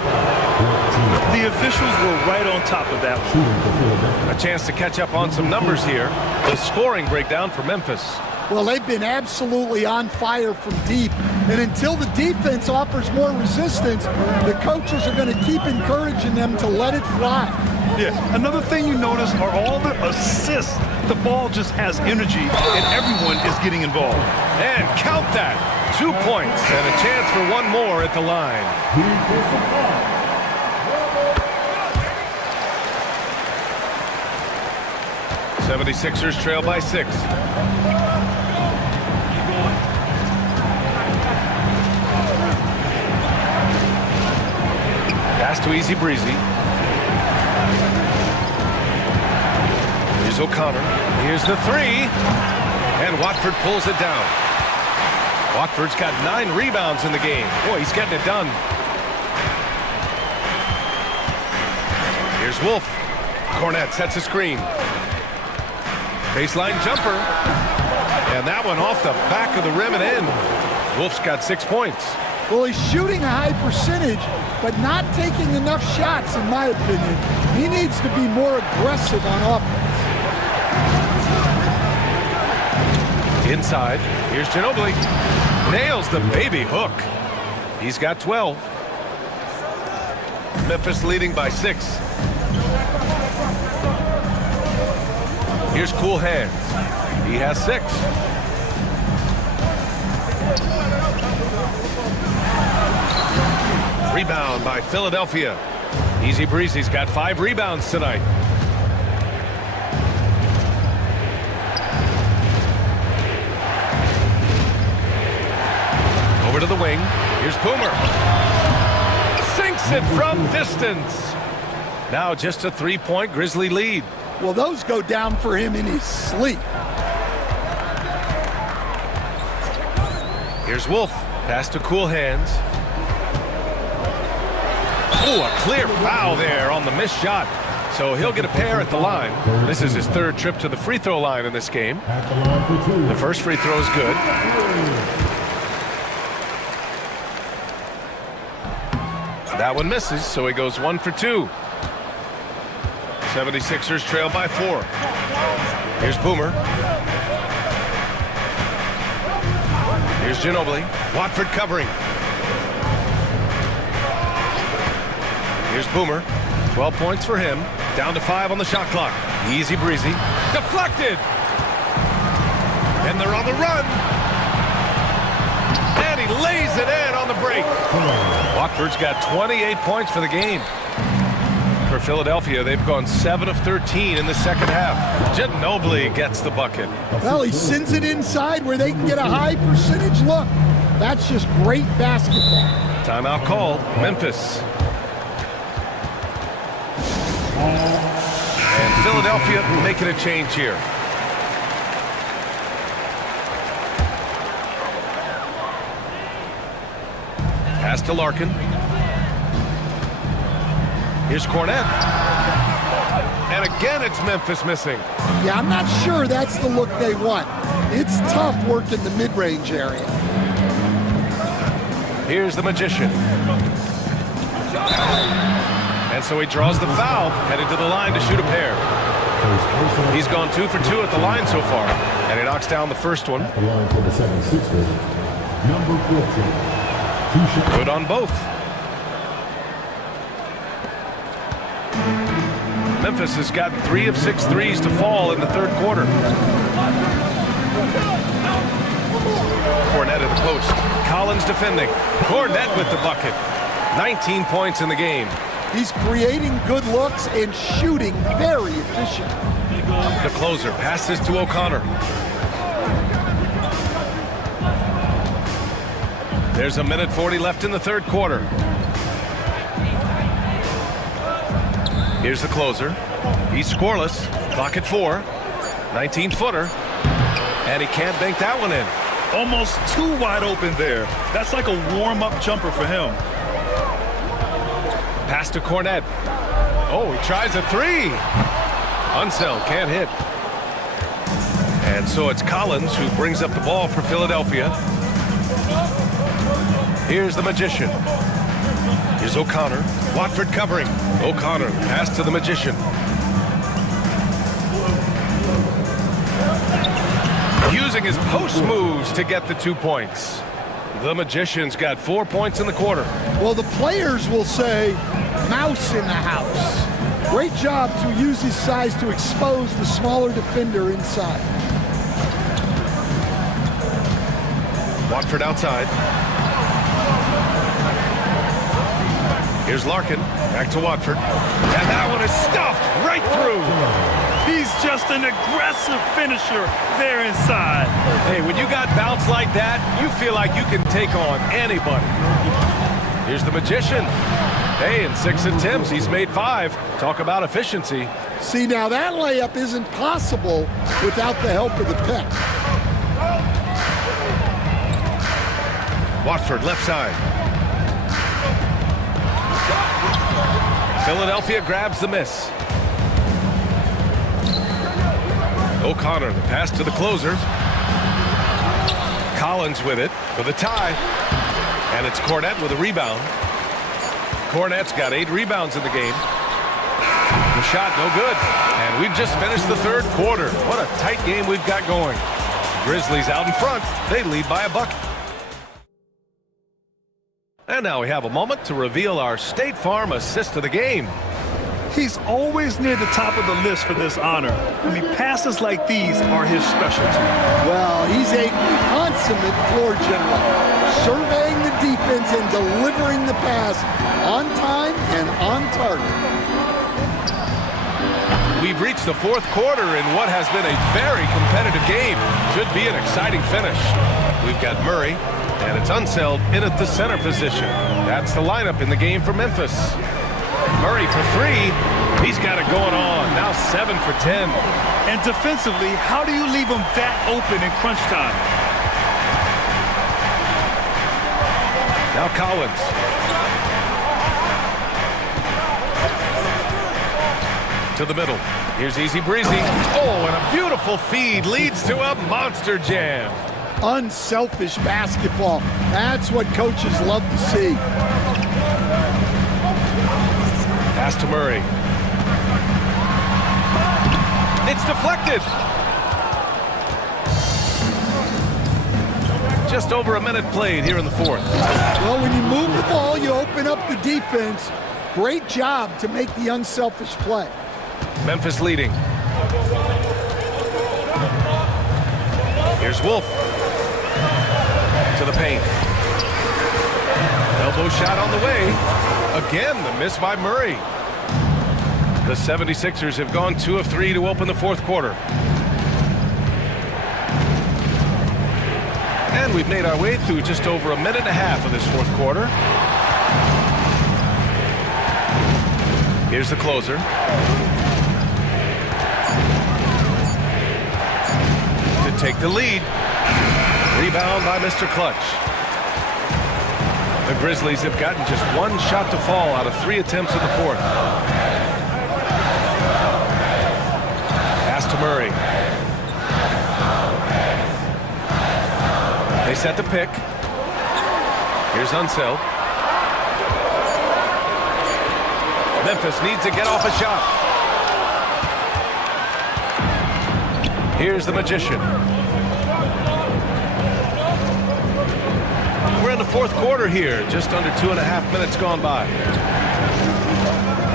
The officials were right on top of that one. A chance to catch up on some numbers here. The scoring breakdown for Memphis. Well, they've been absolutely on fire from deep. And until the defense offers more resistance, the coaches are going to keep encouraging them to let it fly. Yeah, another thing you notice are all the assists. The ball just has energy, and everyone is getting involved. And count that. 2 points and a chance for one more at the line. 76ers trail by 6. Pass to Easy Breezy. Here's O'Connor. Here's the three. And Watford pulls it down. Watford's got 9 rebounds in the game. Boy, he's getting it done. Here's Wolf. Cornette sets a screen. Baseline jumper. And that one off the back of the rim and in. Wolf's got 6 points. Well, he's shooting a high percentage, but not taking enough shots, in my opinion. He needs to be more aggressive on offense. Inside, here's Ginobili. Nails the baby hook. He's got 12. Memphis leading by 6. Here's Cool Hands. He has 6. Rebound by Philadelphia. Easy Breezy's got 5 rebounds tonight. Over to the wing. Here's Boomer. Sinks it from distance. Now just a 3-point Grizzly lead. Well, those go down for him in his sleep. Here's Wolf. Pass to Cool Hands. Oh, a clear foul there on the missed shot. So he'll get a pair at the line. This is his 3rd trip to the free throw line in this game. The first free throw is good. That one misses, so he goes 1 for 2. 76ers trail by 4. Here's Boomer. Here's Ginobili. Watford covering. Here's Boomer. 12 points for him. Down to 5 on the shot clock. Easy Breezy. Deflected. And they're on the run. And he lays it in on the break. Watford's got 28 points for the game. For Philadelphia, they've gone 7 of 13 in the second half. Ginobili gets the bucket. Well, he sends it inside where they can get a high percentage look. That's just great basketball. Timeout called. Memphis. And Philadelphia making a change here. Pass to Larkin. Here's Cornette. And again, it's Memphis missing. Yeah, I'm not sure that's the look they want. It's tough working the mid-range area. Here's the Magician. And so he draws the foul, headed to the line to shoot a pair. He's gone 2 for 2 at the line so far. And he knocks down the first one. The line for the 76ers, number 14. Good on both. Memphis has gotten 3 of 6 threes to fall in the 3rd quarter. Cornette at the post. Collins defending. Cornette with the bucket. 19 points in the game. He's creating good looks and shooting very efficient. The closer passes to O'Connor. There's a minute 40 left in the third quarter. Here's the closer. He's scoreless. Clock at 4. 19-footer. And he can't bank that one in. Almost too wide open there. That's like a warm-up jumper for him. Pass to Cornette. Oh, he tries a 3. Unseld can't hit. And so it's Collins who brings up the ball for Philadelphia. Here's the Magician. Here's O'Connor. Watford covering. O'Connor, pass to the Magician. Using his post moves to get the 2 points. The Magician's got 4 points in the quarter. Well, the players will say, mouse in the house. Great job to use his size to expose the smaller defender inside. Watford outside. Here's Larkin, back to Watford. And that one is stuffed right through. He's just an aggressive finisher there inside. Hey, when you got bounce like that, you feel like you can take on anybody. Here's the Magician. Hey, in 6 attempts, he's made 5. Talk about efficiency. See, now that layup isn't possible without the help of the pick. Watford left side. Philadelphia grabs the miss. O'Connor, the pass to the closer. Collins with it for the tie. And it's Cornette with a rebound. Cornette's got 8 rebounds in the game. The shot no good. And we've just finished the third quarter. What a tight game we've got going. Grizzlies out in front. They lead by a bucket. And now we have a moment to reveal our State Farm assist of the game. He's always near the top of the list for this honor. I mean, passes like these are his specialty. Well, he's a consummate floor general, surveying the defense and delivering the pass on time and on target. We've reached the fourth quarter in what has been a very competitive game. Should be an exciting finish. We've got Murray, and it's Unseld in at the center position. That's the lineup in the game for Memphis. Murray for 3. He's got it going on. Now 7 for 10. And defensively, how do you leave him that open in crunch time? Now Collins. To the middle. Here's Easy Breezy. Oh, and a beautiful feed leads to a monster jam. Unselfish basketball. That's what coaches love to see. Pass to Murray. It's deflected. Just over a minute played here in the fourth. Well, when you move the ball, you open up the defense. Great job to make the unselfish play. Memphis leading. Here's Wolf. To the paint. Elbow shot on the way. Again, the miss by Murray. The 76ers have gone 2 of 3 to open the fourth quarter. And we've made our way through just over a minute and a half of this fourth quarter. Here's the closer. To take the lead. Rebound by Mr. Clutch. The Grizzlies have gotten just 1 shot to fall out of 3 attempts in the fourth. Pass to Murray. They set the pick. Here's Unseld. Memphis needs to get off a shot. Here's the Magician. We're in the fourth quarter here, just under 2.5 minutes gone by.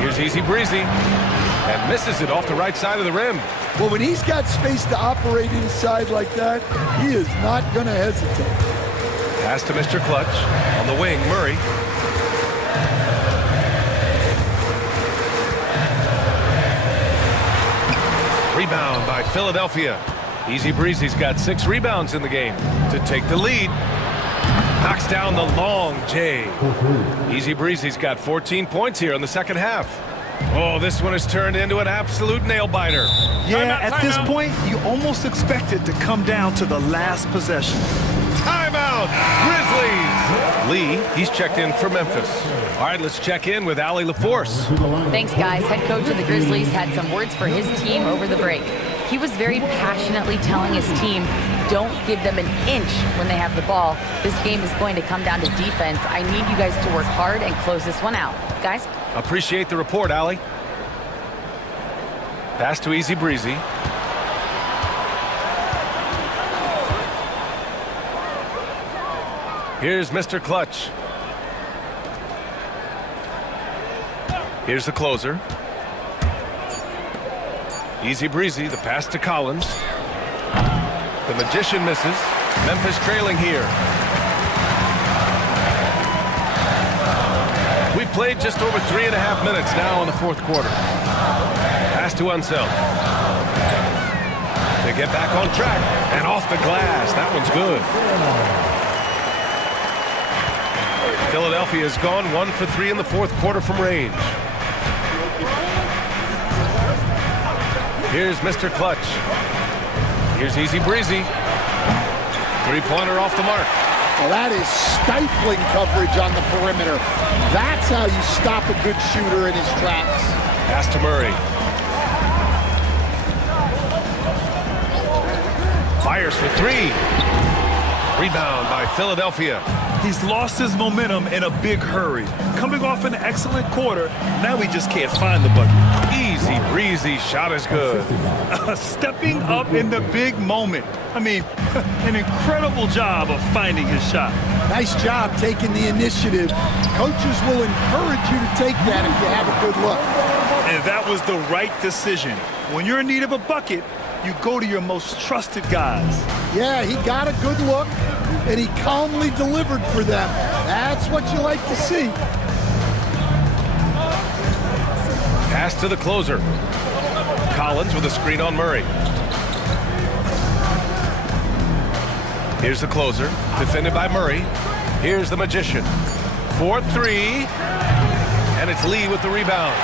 Here's Easy Breezy, and misses it off the right side of the rim. Well, when he's got space to operate inside like that, he is not going to hesitate. Pass to Mr. Clutch. On the wing, Murray. Rebound by Philadelphia. Easy Breezy's got 6 rebounds in the game to take the lead. Knocks down the long J. Easy Breezy's got 14 points here in the second half. Oh, this one has turned into an absolute nail-biter. Yeah, at this point, you almost expect it to come down to the last possession. Timeout, Grizzlies. Lee, he's checked in for Memphis. All right, let's check in with Allie LaForce. Thanks, guys. Head coach of the Grizzlies had some words for his team over the break. He was very passionately telling his team, don't give them an inch when they have the ball. This game is going to come down to defense. I need you guys to work hard and close this one out. Guys? Appreciate the report, Allie. Pass to Easy Breezy. Here's Mr. Clutch. Here's the closer. Easy Breezy, the pass to Collins. The Magician misses. Memphis trailing here. We played just over 3.5 minutes now in the fourth quarter. Pass to Unseld. They get back on track and off the glass. That one's good. Philadelphia has gone 1 for 3 in the fourth quarter from range. Here's Mr. Clutch. Here's Easy Breezy. Three-pointer off the mark. Well, that is stifling coverage on the perimeter. That's how you stop a good shooter in his tracks. Pass to Murray. Fires for 3. Rebound by Philadelphia. He's lost his momentum in a big hurry. Coming off an excellent quarter, now he just can't find the bucket. Easy Breezy, shot is good. Stepping up in the big moment. I mean, an incredible job of finding his shot. Nice job taking the initiative. Coaches will encourage you to take that if you have a good look. And that was the right decision. When you're in need of a bucket, you go to your most trusted guys. Yeah, he got a good look, and he calmly delivered for them. That's what you like to see. Pass to the closer. Collins with a screen on Murray. Here's the closer, defended by Murray. Here's the Magician. 4-3, and it's Lee with the rebound.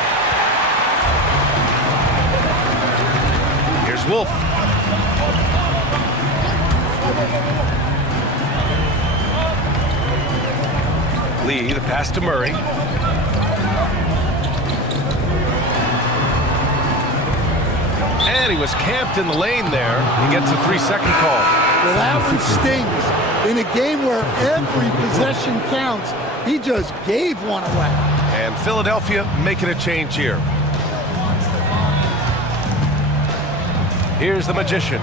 Here's Wolf. Lee, the pass to Murray. And he was camped in the lane there. He gets a 3-second call. Well, that one stings. In a game where every possession counts, he just gave one away. And Philadelphia making a change here. Here's the Magician.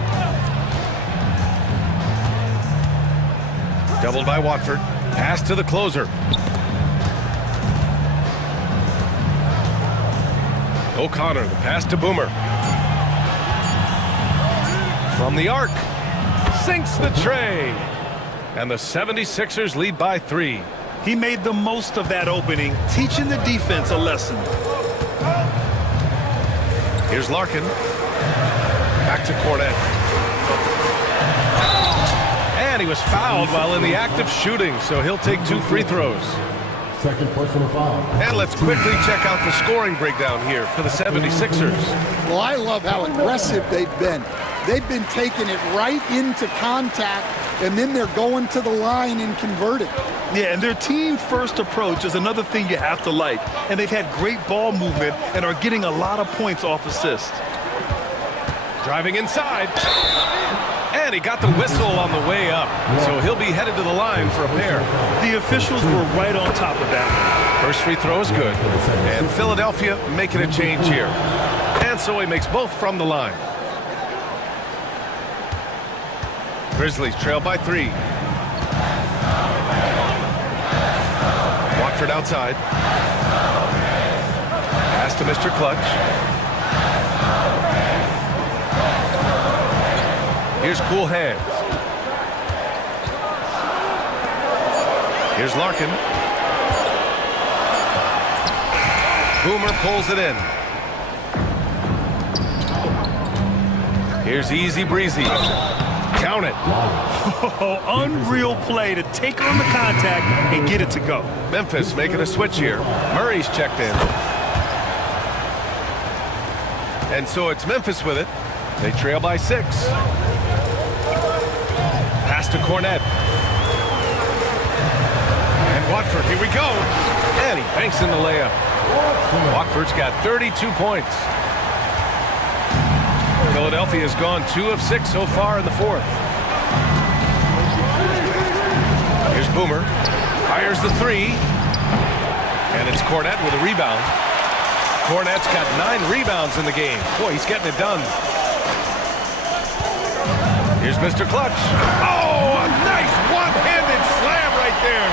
Doubled by Watford. Pass to the closer. O'Connor, the pass to Boomer. From the arc. Sinks the tray. And the 76ers lead by 3. He made the most of that opening, teaching the defense a lesson. Here's Larkin. Back to Cornette. And he was fouled while in the act of shooting, so he'll take 2 free throws. Second personal foul. And let's quickly check out the scoring breakdown here for the 76ers. Well, I love how aggressive they've been. They've been taking it right into contact, and then they're going to the line and converting. Yeah, and their team-first approach is another thing you have to like. And they've had great ball movement and are getting a lot of points off assists. Driving inside. And he got the whistle on the way up. So he'll be headed to the line for a pair. The officials were right on top of that. First free throw is good. And Philadelphia making a change here. And so he makes both from the line. Grizzlies trail by 3. Watford outside. Pass to Mr. Clutch. Here's Cool Hands. Here's Larkin. Boomer pulls it in. Here's Easy Breezy. Count it. Oh, unreal play to take on the contact and get it to go. Memphis making a switch here. Murray's checked in. And so it's Memphis with it. They trail by 6. Pass to Cornette. And Watford, here we go. And he banks in the layup. Watford's got 32 points. Philadelphia's gone 2 of 6 so far in the 4th. Here's Boomer. Fires the 3. And it's Cornette with a rebound. Cornette's got 9 rebounds in the game. Boy, he's getting it done. Here's Mr. Clutch. Oh, a nice one-handed slam right there.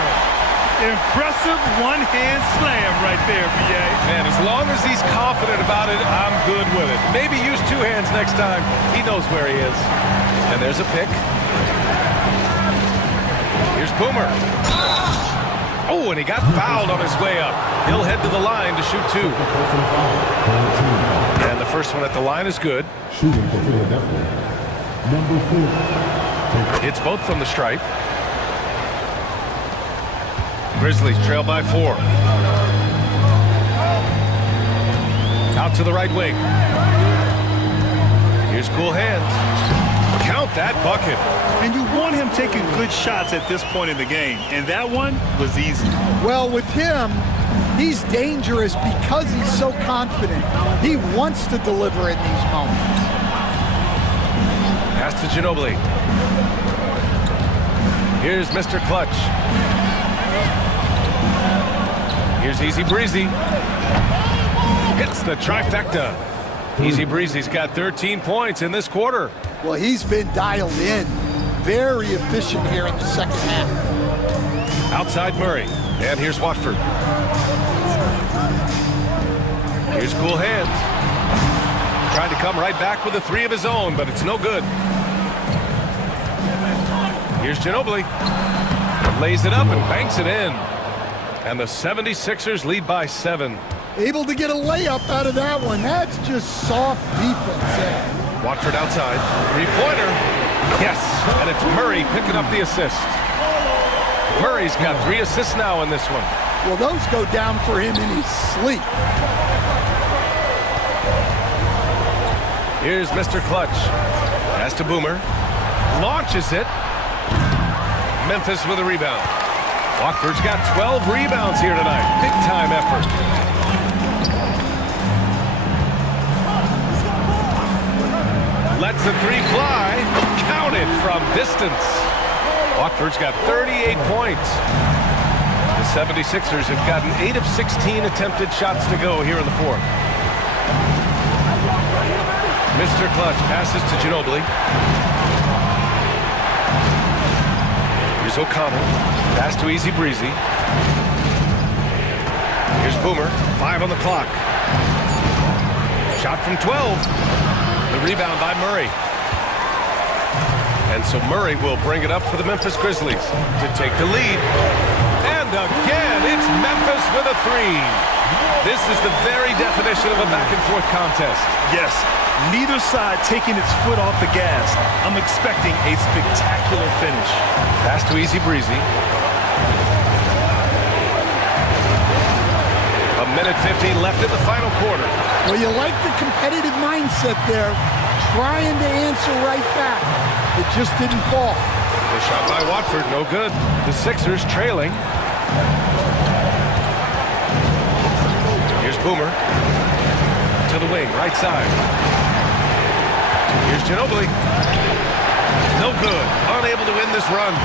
Impressive one-hand slam right there, B.A. Man, as long as he's confident about it, I'm good with it. Maybe use 2 hands next time. He knows where he is. And there's a pick. Here's Boomer. Oh, and he got fouled on his way up. He'll head to the line to shoot 2. And the first one at the line is good. Shooting for Philadelphia. Number 4. It's both from the stripe. Grizzlies trail by 4. Out to the right wing. Here's Cool Hands. Count that bucket. And you want him taking good shots at this point in the game, and that one was easy. Well, with him, he's dangerous because he's so confident. He wants to deliver in these moments. Pass to Ginobili. Here's Mr. Clutch. Here's Easy Breezy. Hits the trifecta. Easy Breezy's got 13 points in this quarter. Well, he's been dialed in. Very efficient here in the second half. Outside Murray. And here's Watford. Here's Cool Hands. Tried to come right back with a 3 of his own, but it's no good. Here's Ginobili. Lays it up and banks it in. And the 76ers lead by 7. Able to get a layup out of that one. That's just soft defense there. Watford outside. 3-pointer. Yes. And it's Murray picking up the assist. Murray's got 3 assists now in this one. Well, those go down for him in his sleep. Here's Mr. Clutch. Pass to Boomer. Launches it. Memphis with a rebound. Watford's got 12 rebounds here tonight. Big time effort. Lets the 3 fly. Counted from distance. Watford's got 38 points. The 76ers have gotten 8 of 16 attempted shots to go here in the 4th. Mr. Clutch passes to Ginobili. Here's O'Connor. Pass to Easy Breezy. Here's Boomer. 5 on the clock. Shot from 12. The rebound by Murray. And so Murray will bring it up for the Memphis Grizzlies to take the lead. And again, it's Memphis with a 3. This is the very definition of a back-and-forth contest. Yes, neither side taking its foot off the gas. I'm expecting a spectacular finish. Pass to Easy Breezy. A minute 15 left in the final quarter. Well, you like the competitive mindset there, trying to answer right back. It just didn't fall. The shot by Watford, no good. The Sixers trailing. Here's Boomer. To the wing, right side. Here's Ginobili. No good. Unable to win this run.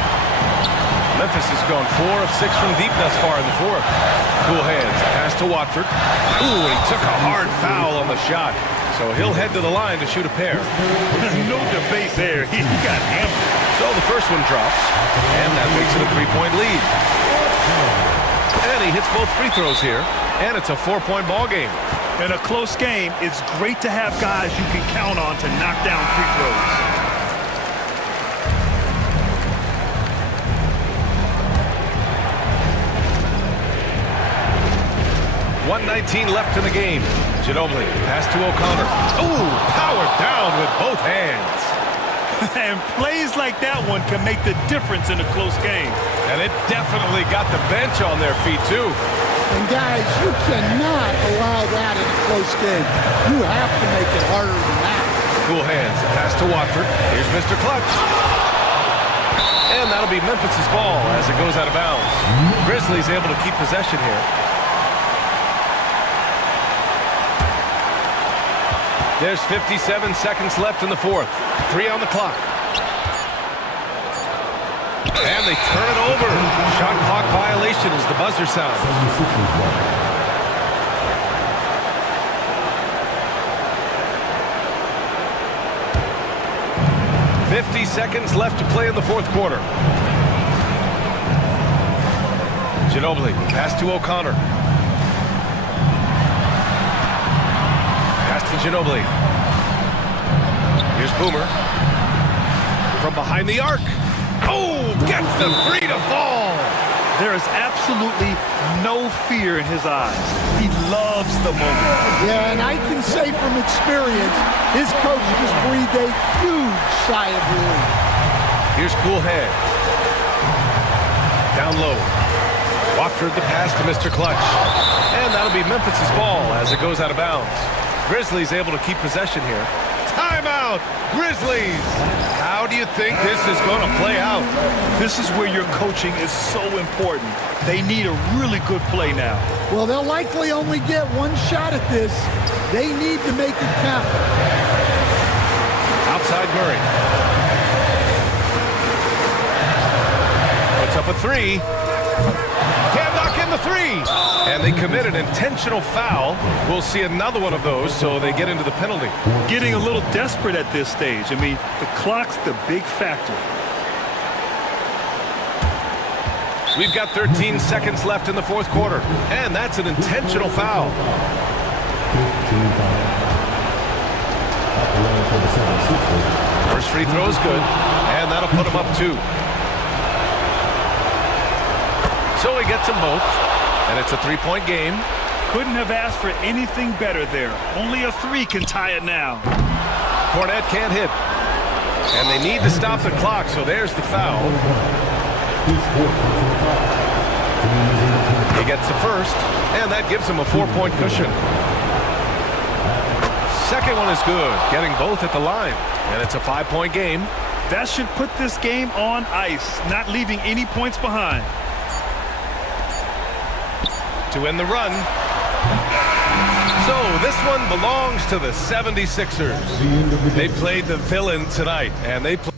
Memphis has gone 4 of 6 from deep thus far in the 4th. Cool Hands. Pass to Watford. Ooh, he took a hard foul on the shot. So he'll head to the line to shoot a pair. No debate there. He got hammered. So the first one drops. And that makes it a 3-point lead. And he hits both free throws here. And it's a 4-point ball game. In a close game, it's great to have guys you can count on to knock down free throws. 1:19 left in the game. Ginobili, pass to O'Connor. Ooh, powered down with both hands. And plays like that one can make the difference in a close game. And it definitely got the bench on their feet, too. And guys, you cannot allow that in a close game. You have to make it harder than that. Cool hands, pass to Watford. Here's Mr. Clutch. And that'll be Memphis's ball as it goes out of bounds. Grizzlies able to keep possession here. There's 57 seconds left in the fourth. 3 on the clock. And they turn it over. Shot clock violation as the buzzer sounds. 50 seconds left to play in the fourth quarter. Ginobili, pass to O'Connor. Pass to Ginobili. Here's Boomer. From behind the arc. Oh, gets the three to fall. There is absolutely no fear in his eyes. He loves the moment. Yeah, and I can say from experience, his coach just breathed a huge sigh of relief. Here's cool hands. Down low. Watford the pass to Mr. Clutch. And that'll be Memphis's ball as it goes out of bounds. Grizzlies able to keep possession here. Timeout, Grizzlies! How do you think this is going to play out? This is where your coaching is so important. They need a really good play now. Well, they'll likely only get one shot at this. They need to make it count. Outside Murray. Puts up a three. Can't knock in the three. And they commit an intentional foul. We'll see another one of those, so they get into the penalty. Getting a little desperate at this stage. I mean, the clock's the big factor. We've got 13 seconds left in the fourth quarter, and that's an intentional foul. First free throw is good, and that'll put him up 2. So he gets them both, and it's a 3-point game. Couldn't have asked for anything better there. Only a 3 can tie it now. Cornette can't hit, and they need to stop the clock, so there's the foul. He gets the first, and that gives him a 4-point cushion. Second one is good, getting both at the line, and it's a 5-point game. That should put this game on ice, not leaving any points behind. To end the run. So this one belongs to the 76ers. They played the villain tonight, and they played